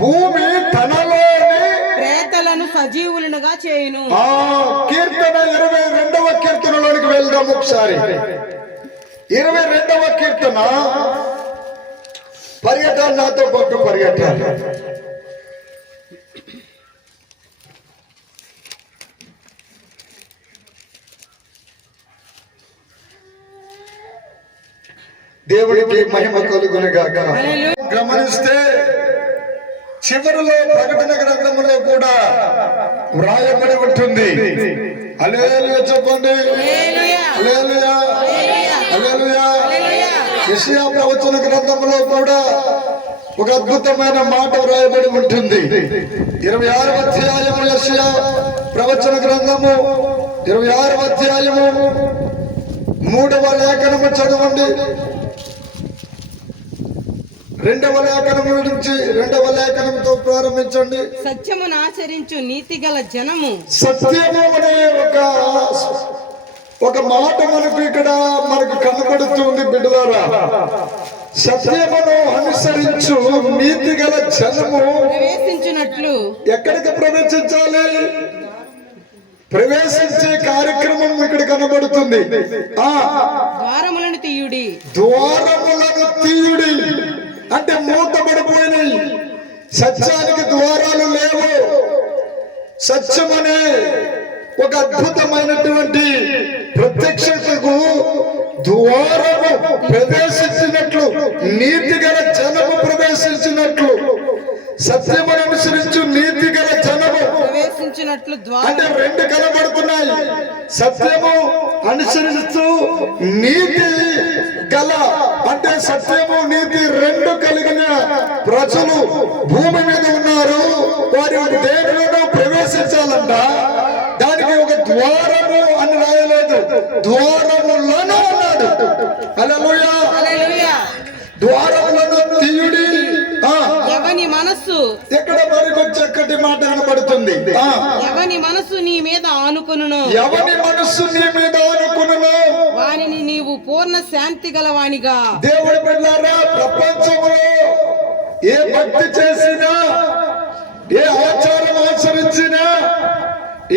భూమి తనలోని ప్రేతలను సజీవులనుగా చేయును. కీర్తన 22వ కీర్తనలోనికి వెళ్దాం ఒకసారి. 22వ కీర్తన, పరిగెట్టాలి, నాతో పాటు పరిగెట్టాలి. దేవుడికి మహిమ కలుగునుగాక. గమనిస్తే చివరిలో ప్రకటన గ్రంథంలో కూడా వ్రాయబడి ఉంటుంది. హల్లెలూయా చెప్పండి. హల్లెలూయా, హల్లెలూయా. యెషయా ప్రవచన గ్రంథంలో కూడా ఒక అద్భుతమైన మాట వ్రాయబడి ఉంటుంది. 26వ అధ్యాయము యెషయా ప్రవచన గ్రంథము 26వ అధ్యాయము 3వ లేఖనము చదవండి. 2వ లేఖనము నుంచి 2వ లేఖనంతో ప్రారంభించండి. సత్యమును ఆచరించు నీతి గల జనము. సత్యము అనే ఒక మాట మనకు కనబడుతుంది బిడ్డలారా. సత్యమును అనుసరించు నీతి గల జనము ప్రవేశించినట్లు. ఎక్కడికి ప్రవేశించాలి? ప్రవేశించే కార్యక్రమం ఇక్కడ కనబడుతుంది. ద్వారములను తీయుడి. ద్వారములను తీయుడి అంటే మూతపడిపోయినాయి. సత్యానికి ద్వారాలు లేవు. సత్యమనే ఒక అద్భుతమైనటువంటి ప్రత్యక్షతకు ద్వారము ప్రవేశించినట్లు, నీతి గల జనము ప్రవేశించినట్లు, సత్యమును అనుసరించు నీతి గల జనము ప్రవేశించినట్లు అంటే 2 కనబడుతున్నాయి. సత్యము అనుసరిస్తూ నీతి గల అంటే సత్యము నీతి 2 కలిగిన ప్రజలు భూమి మీద ఉన్నారు. వారి దేవులను ప్రవేశించాలంట. దానికి ఒక ద్వారము అని రాయలేదు, ద్వారములను అన్నాడు. హల్లెలూయా, హల్లెలూయా. ద్వారములను తీయుడి. ఎవని మనస్సు ఇక్కడ మరొక చక్కటి మాట కనబడుతుంది. ఎవని మనస్సు నీ మీద ఆనుకొనును, ఎవని మనస్సు నీ మీద ఆనుకొనును వానిని నీవు పూర్ణ శాంతి గలవానిగా. దేవుడి బిడ్డలారా, ప్రపంచంలో ఏ భక్తి చేసినా, ఏ ఆచారం ఆచరించినా,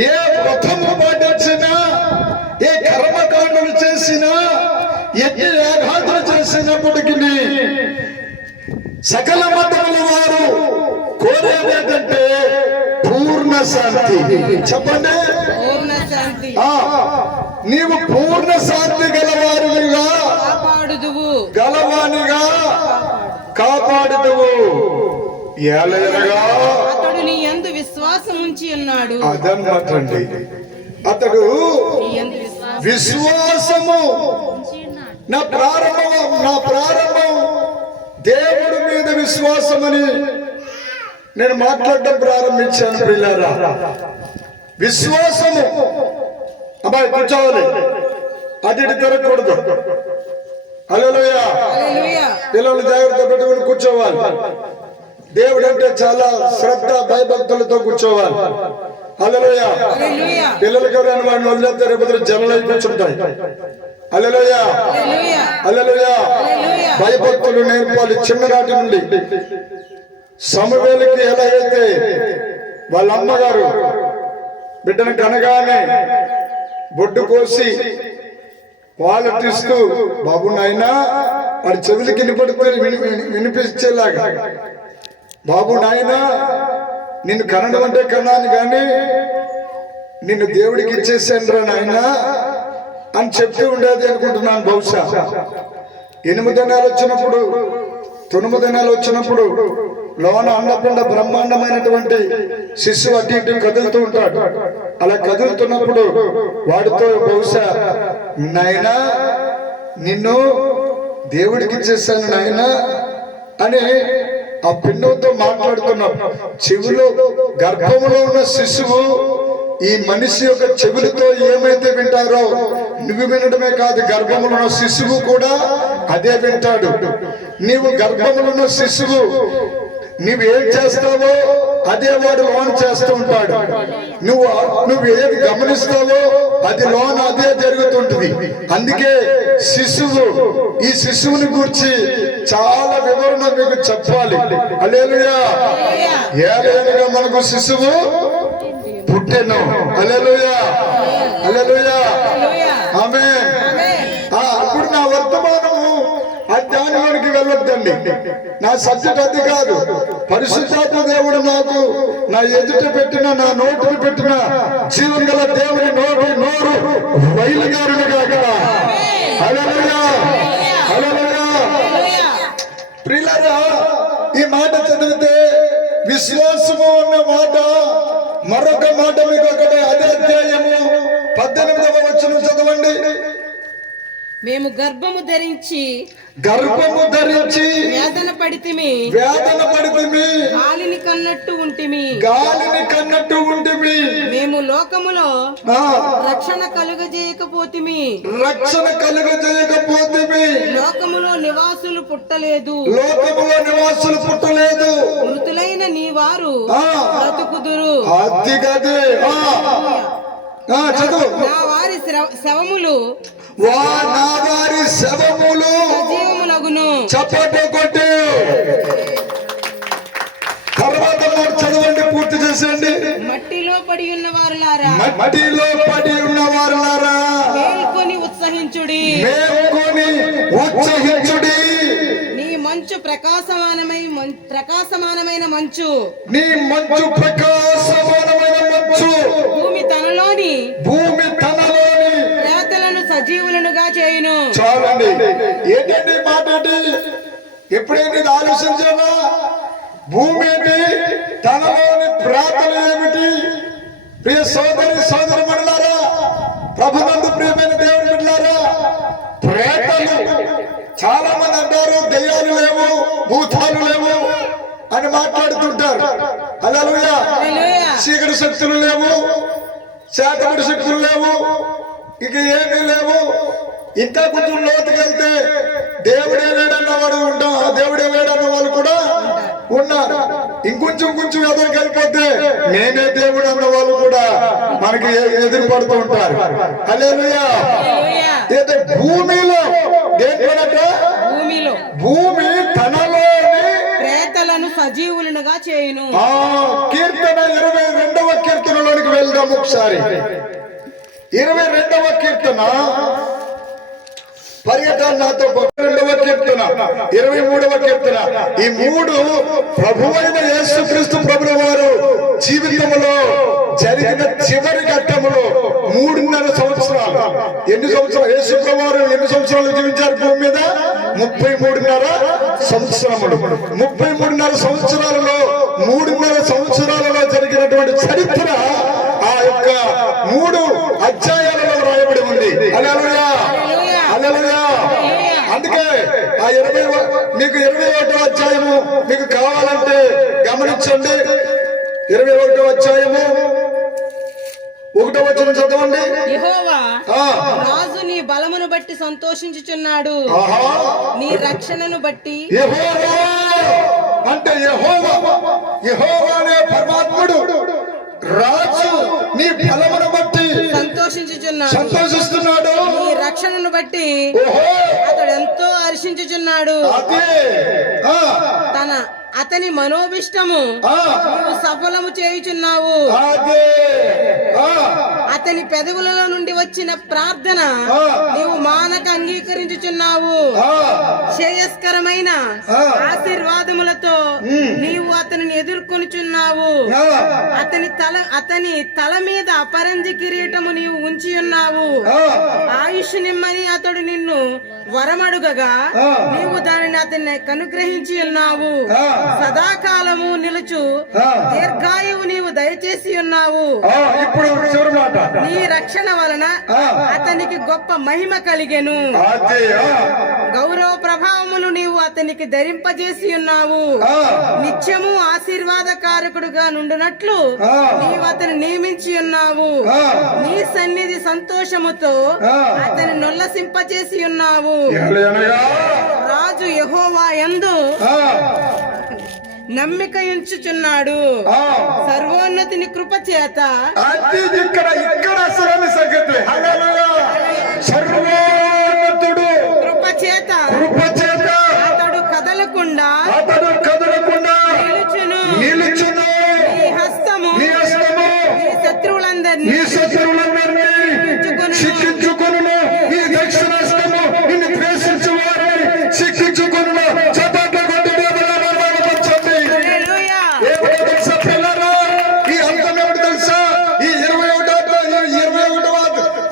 ఏ వ్రతము పాటించినా, ఏ కర్మకాండలు చేసినా, ఎన్ని యాగాదులు చేసినప్పటికీ సకల మతముల వారు కోరేది ఏంటంటే పూర్ణ శాంతి. చెప్పండి, పూర్ణ శాంతి. నీవు పూర్ణ శాంతి గలవారిగా కాపాడుదువు, గలవానిగా కాపాడుదువు. ఏలయనగా అతడు నీ యందు విశ్వాసం ఉంచి ఉన్నాడు. అదన్నటండి, అతడు నీ యందు విశ్వాసము. నా ప్రారంభం దేవుడి మీద విశ్వాసం అని నేను మాట్లాడడం ప్రారంభించాను. పిల్లరా, విశ్వాసము. అబ్బాయి కూర్చోవాలి, అటు ఇటు తిరగకూడదు. హల్లెలూయా. పిల్లలు జాగ్రత్త పెట్టుకుని కూర్చోవాలి. దేవుడు అంటే చాలా శ్రద్ధ భయభక్తులతో కూర్చోవాలి. హల్లెలూయా. పిల్లలకి ఎవరైనా వాడిని వదిలేస్తే రేపు జనలై కూర్చుంటాయి. హల్లెలూయా, హల్లెలూయా. భయభక్తులు నేర్పాలి చిన్ననాటి నుండి. సమూయేలుకి ఎలా అయితే వాళ్ళ అమ్మగారు బిడ్డను కనగానే బొడ్డు కోసి పాలటిస్తూ, బాబు నాయనా వాడి చెవులకి వినిపించేలాగా, బాబు నాయనా నిన్ను కనడం అంటే కన్నాను కానీ నిన్ను దేవుడికి ఇచ్చేసాను రా నాయనా అని చెప్తూ ఉండేది అనుకుంటున్నాను. బహుశా 8 దినాలు వచ్చినప్పుడు, 9 దినాలు వచ్చినప్పుడు లోన అన్నపిండ బ్రహ్మాండమైనటువంటి శిశువు అటు ఇటు కదులుతూ ఉంటాడు. అలా కదులుతున్నప్పుడు వాడితో బహుశా నాయనా నిన్ను దేవుడికి ఇచ్చేసాను నాయనా అని ఆ పిండంతో మాట్లాడుతున్నాం. చెవిలో గర్భములో ఉన్న శిశువు ఈ మనిషి యొక్క చెవులతో ఏమైతే వింటారో నువ్వు వినడమే కాదు, గర్భములో ఉన్న శిశువు కూడా అదే వింటాడు. నీవు గర్భములో ఉన్న శిశువు నువ్వేం చేస్తావో అదే వాడు లోన్ చేస్తూ ఉంటాడు. నువ్వు ఏది గమనిస్తావో అది లోన్ అదే జరుగుతుంటుంది. అందుకే ఈ శిశువుని గురించి చాలా వివరణ మీకు చెప్పాలి. హల్లెలూయా. ఏలయనగా మనకు శిశువు పుట్టెను. హల్లెలూయా, హల్లెలూయా, ఆమేన్. అప్పుడు నా వర్తమానము అజ్ఞానంలోనికి వెళ్ళొద్దండి. నా సబ్జెక్ట్ అది కాదు. పరిశుద్ధాత్మ దేవుడు నాకు నా ఎదుట పెట్టిన, నా నోటిని పెట్టిన జీవం గల దేవుని నోరు బయలుగారును కాక. హల్లెలూయా, హల్లెలూయా. ప్రియులారా, ఈ మాట చదివితే విశ్వాసము అన్న మాట, మరొక మాట. 18వ అధ్యాయము 18వ వచనం చదవండి. మేము గర్భము ధరించి వేదన పడితిమి గాలిని కన్నట్టు ఉంటిమి మేము లోకములో రక్షణ కలుగజేయకపోతిమి లోకములో నివాసులు పుట్టలేదు మృతులైన నీ వారు బ్రతుకుదురు నా వారి శవములు సజీవములగును. చప్పట్లు కొట్టి తర్వాత చదవండి, పూర్తి చేసేయండి. మట్టిలో పడి ఉన్న వారులారా మేల్కొని ఉత్సహించుడి నీ మంచు ప్రకాశమానమైన మంచు భూమి తనలోని ప్రేతలను సజీవులనుగా చేయును. చాలండి. ఏంటండి మాట? ఎప్పుడైనా ఇది ఆలోచించాలా? భూమి ఏంటి, తనలోని ప్రాతలు ఏమిటి? ప్రియ సోదరి మండలారా, ప్రభునందు ప్రియమైన దేవుని బిడ్డలారా, ప్రేతలు చాలా మంది అంటారు దెయ్యాలు లేవు, భూతాలు లేవు అని మాట్లాడుతుంటారు. హల్లెలూయా. చీకటి శక్తులు లేవు, శాతముడి శక్తులు లేవు, ఇక ఏమీ లేవు. ఇంకా కొంచెం లోతుకెళ్తే దేవుడే లేడన్న వాడు ఉంటా, దేవుడే లేడన్న వాళ్ళు కూడా ఉన్నారు. ఇంకొంచెం ఎదురుకి వెళ్ళిపోతే నేనే దేవుడు అన్న వాళ్ళు కూడా మనకి ఎదురు పడుతూ ఉంటారు. హల్లెలూయా. భూమిలో భూమి తనలోని ప్రేతలను సజీవులుగా చేయును. కీర్తన 22వ కీర్తనలోనికి వెళ్దాం ఒకసారి. 22వ కీర్తన పరిగెత్తాలి నాతో. 22వ కీర్తన, 23వ కీర్తన, ఈ మూడు ప్రభువైన యేసుక్రీస్తు ప్రభుల వారు జీవితంలో జరిగిన చివరి ఘట్టములో 3.5 సంవత్సరాలు. ఎన్ని సంవత్సరాలు యేసు ప్రభు వారు ఎన్ని సంవత్సరాలు జీవించారు భూమి మీద? 33.5 సంవత్సరములు. 33.5 సంవత్సరాలలో 3.5 సంవత్సరాలలో జరిగినటువంటి చరిత్ర ఆ యొక్క 3 అధ్యాయాలలో రాయబడి ఉంది. హల్లెలూయా. అందుకే ఆ 21వ అధ్యాయము మీకు కావాలంటే గమనించండి. 21వ అధ్యాయము 1వ వచనం చదవండి. యెహోవా రాజు నీ బలమును బట్టి సంతోషించుచున్నాడు, నీ రక్షణను బట్టి. యెహోవా అంటే యెహోవా అనే పరమాత్ముడు రాజు నీ బలమును బట్టి సంతోషిస్తున్నాడు, నీ రక్షణను బట్టి అతడు ఎంతో హర్షించుచున్నాడు. అతని మనోభిష్టము నీవు సఫలము చేయుచున్నావు. అతని పెదవులలో నుండి వచ్చిన ప్రార్థన నీవు మానక అంగీకరించుచున్నావు. శ్రేయస్కరమైన ఆశీర్వాదములతో నీవు అతనిని ఎదుర్కొనుచున్నావు. అతని తల మీద అపరంజి కిరీటము నీవు ఉంచి ఉన్నావు. ఆయుష్ నిమ్మని అతడు నిన్ను వరమడుగగా నీవు దానిని అతన్ని కనుగ్రహించి ఉన్నావు. సదాకాలము నిలుచు దీర్ఘాయువు నీవు దయచేసి ఉన్నావు. ఇప్పుడు నీ రక్షణ వలన అతనికి గొప్ప మహిమ కలిగెను. గౌరవ ప్రభావములు నీవు అతనికి ధరింపజేసి ఉన్నావు. నిత్యము ఆశీర్వాదకారకుడుగా నుండునట్లు నీవు అతను నియమించి ఉన్నావు. నీ సన్నిధి సంతోషముతో అతని నొల్లసింపచేసి ఉన్నావు. రాజు యెహోవా యందు నమ్మిక ఉంచుచున్నాడు. సర్వోన్నతిని కృప చేత సర్వోన్నతుడు కృప చేత అతడు కదలకుండా నిలుచును. నీ హస్తము నీ శత్రువులందరినీ శిక్షించుకొనును. నీ దక్షిణాస్తము నిన్ను ద్వేషించు వారిని శిక్షించుకొనును. చప్పట్లు కొట్టి ఈ అర్థం ఏమిటి తెలుసా? ఈ 21వ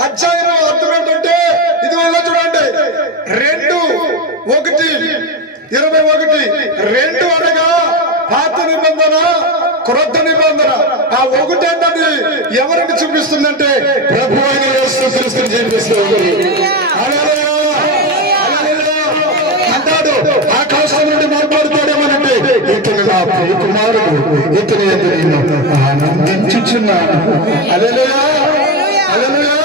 అధ్యాయం అర్థం ఏంటంటే ఇది వల్ల చూడండి. 2:1 అనగా పాత నిబంధన, క్రొత్త నిబంధన. ఆ 1 అన్నది ఎవరిని చూపిస్తుందంటే ప్రభు అయిన యేసుక్రీస్తుని చూపిస్తుంది. హల్లెలూయా. ఈ కుమారుడు ఇతని యందు నేను ఆనందించుచున్నాను. హల్లెలూయా, హల్లెలూయా.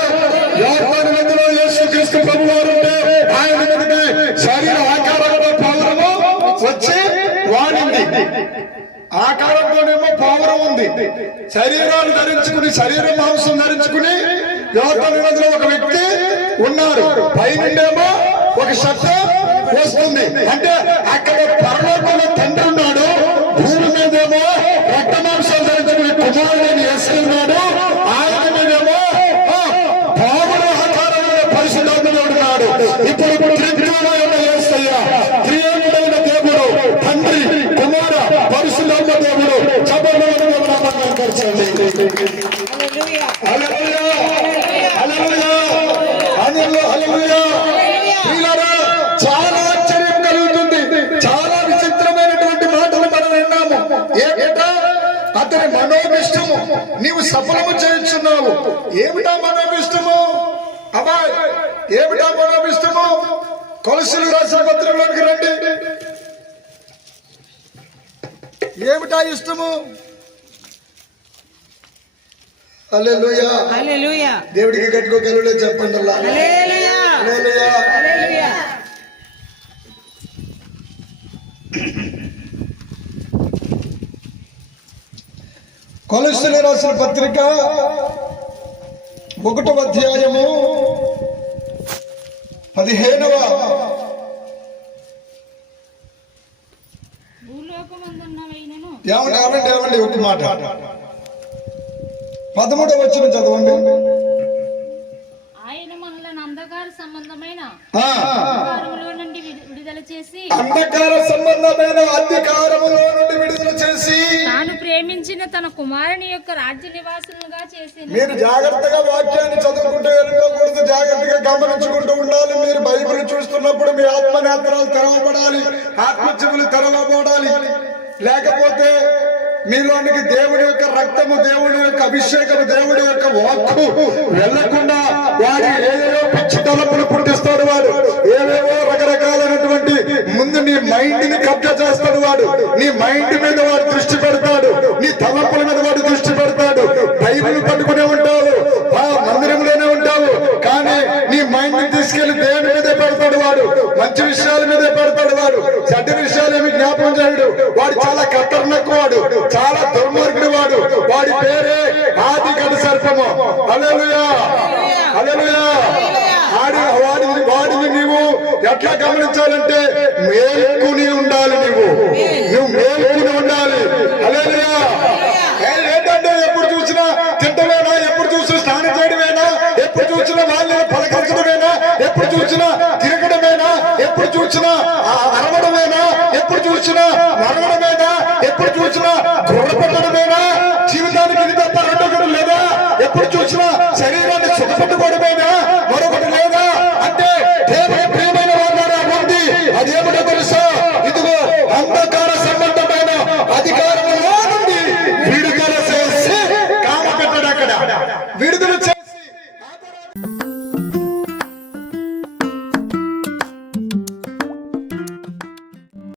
యోహాను నదిలో యేసుక్రీస్తు ప్రభువారు ఉంటే ఆయన మీదకి శరీర ఆకారంలో పౌరము వచ్చి వాడింది. ఆకారంతోనేమో పౌరం ఉంది. శరీరాలు ధరించుకుని శరీర మాంసం ధరించుకుని యోహాను నదిలో ఒక వ్యక్తి ఉన్నారు. పైనుండేమో ఒక శబ్దం వస్తుంది. అంటే అక్కడ పరలోకంలో తండ్రి ఉన్నాడు, భూమి మీదేమో రక్త మాంసాలు ధరించుకుని కుమారుడైన యేసు ఉన్నాడు. ఆయన మీదేమో పావుల ఆకారంలో పరిశుద్ధాత్ముడు ఉన్నాడు. ఇప్పుడు త్రిత్వమైన యేసయ్య, త్రియేకుడైన దేవుడు, తండ్రి, కుమార, పరిశుద్ధాత్మ దేవుడు. చప్పట్లు కనపరచండి. హల్లెలూయా, హల్లెలూయా, హల్లెలూయా, హల్లెలూయా. ప్రియులారా, చాలా ఆశ్చర్యం కలుగుతుంది. చాలా విచిత్రమైనటువంటి మాటలు మనం విన్నాము. ఏమిటా? అతని మనోభిష్టము నీవు సఫలము చేయించున్నావు. ఏమిటా మనోభిష్టము? అబ్బాయి, ఏమిటా మనోభిష్టము? కొలస్సీయులకు రాసిన పత్రికలోకి రండి. ఏమిటా ఇష్టము? హల్లెలూయా, హల్లెలూయా, దేవుడికి కట్టుకోగలలే చెప్పండి. హల్లెలూయా, హల్లెలూయా. హల్లెలూయా. కొలస్సీయులకు రాసిన పత్రిక 1వ అధ్యాయము 15వ భూలోకమందున్నవైనను ఏమండి ఒక మాట 13వ వచనం చదవండి. ఆయన మనలను అంధకార సంబంధమైన ఆ, అధికారములో నుండి విడుదల చేసి అంధకార సంబంధమైన అధికారములో నుండి విడుదల చేసి తాను ప్రేమించిన తన కుమారుని యొక్క రాజ్య నివాసులుగా చేసి మీరు జాగ్రత్తగా వాక్యాన్ని చదువుకుంటూ వెళ్ళిపోకూడదు. జాగ్రత్తగా గమనించుకుంటూ ఉండాలి. మీరు బైబిల్ చూస్తున్నప్పుడు మీ ఆత్మ నేత్రాలు తెరవబడాలి, ఆత్మచెవులు తెరవబడాలి. లేకపోతే మీలోనికి దేవుడి యొక్క రక్తము, దేవుడి యొక్క అభిషేకము, దేవుడి యొక్క వాక్కు వెళ్లకుండా వాడు ఏవేవో పిచ్చి తలపులు పుట్టిస్తాడు. వాడు ఏవేవో రకరకాలైనటువంటి ముందు నీ మైండ్ ని కబ్జా చేస్తాడు. వాడు నీ మైండ్ మీద వాడు దృష్టి పెడతాడు, నీ తలపుల మీద వాడు దృష్టి పెడతాడు. బైబిల్ పట్టుకునే ఉంటావు, మందిరంలోనే ఉంటావు, కానీ నీ మైండ్ ని తీసుకెళ్లి దేవుని మీదే పెడతాడు. వాడు మంచి విషయాల మీదే పెడతాడు. వాడు చెడ్డ విషయాలు ఏమి జ్ఞాపకం చేయడు. వాడు చాలా ఖతర్నాక్, వాడు చాలా దుర్మార్గుడు. వాడి పేరే ఆది గడి సర్పము. హల్లెలూయా, హల్లెలూయా. వాడిని నీవు ఎట్లా గమనించాలంటే మేల్కొని ఉండాలి. నువ్వు మేల్కొని ఉండాలి. హల్లెలూయా. ఏంటంటే ఎప్పుడు చూసినా తింటమేనా, ఎప్పుడు చూసినా స్నానం చేయడమేనా, ఎప్పుడు చూసినా వాళ్ళని పలకరించడమేనా,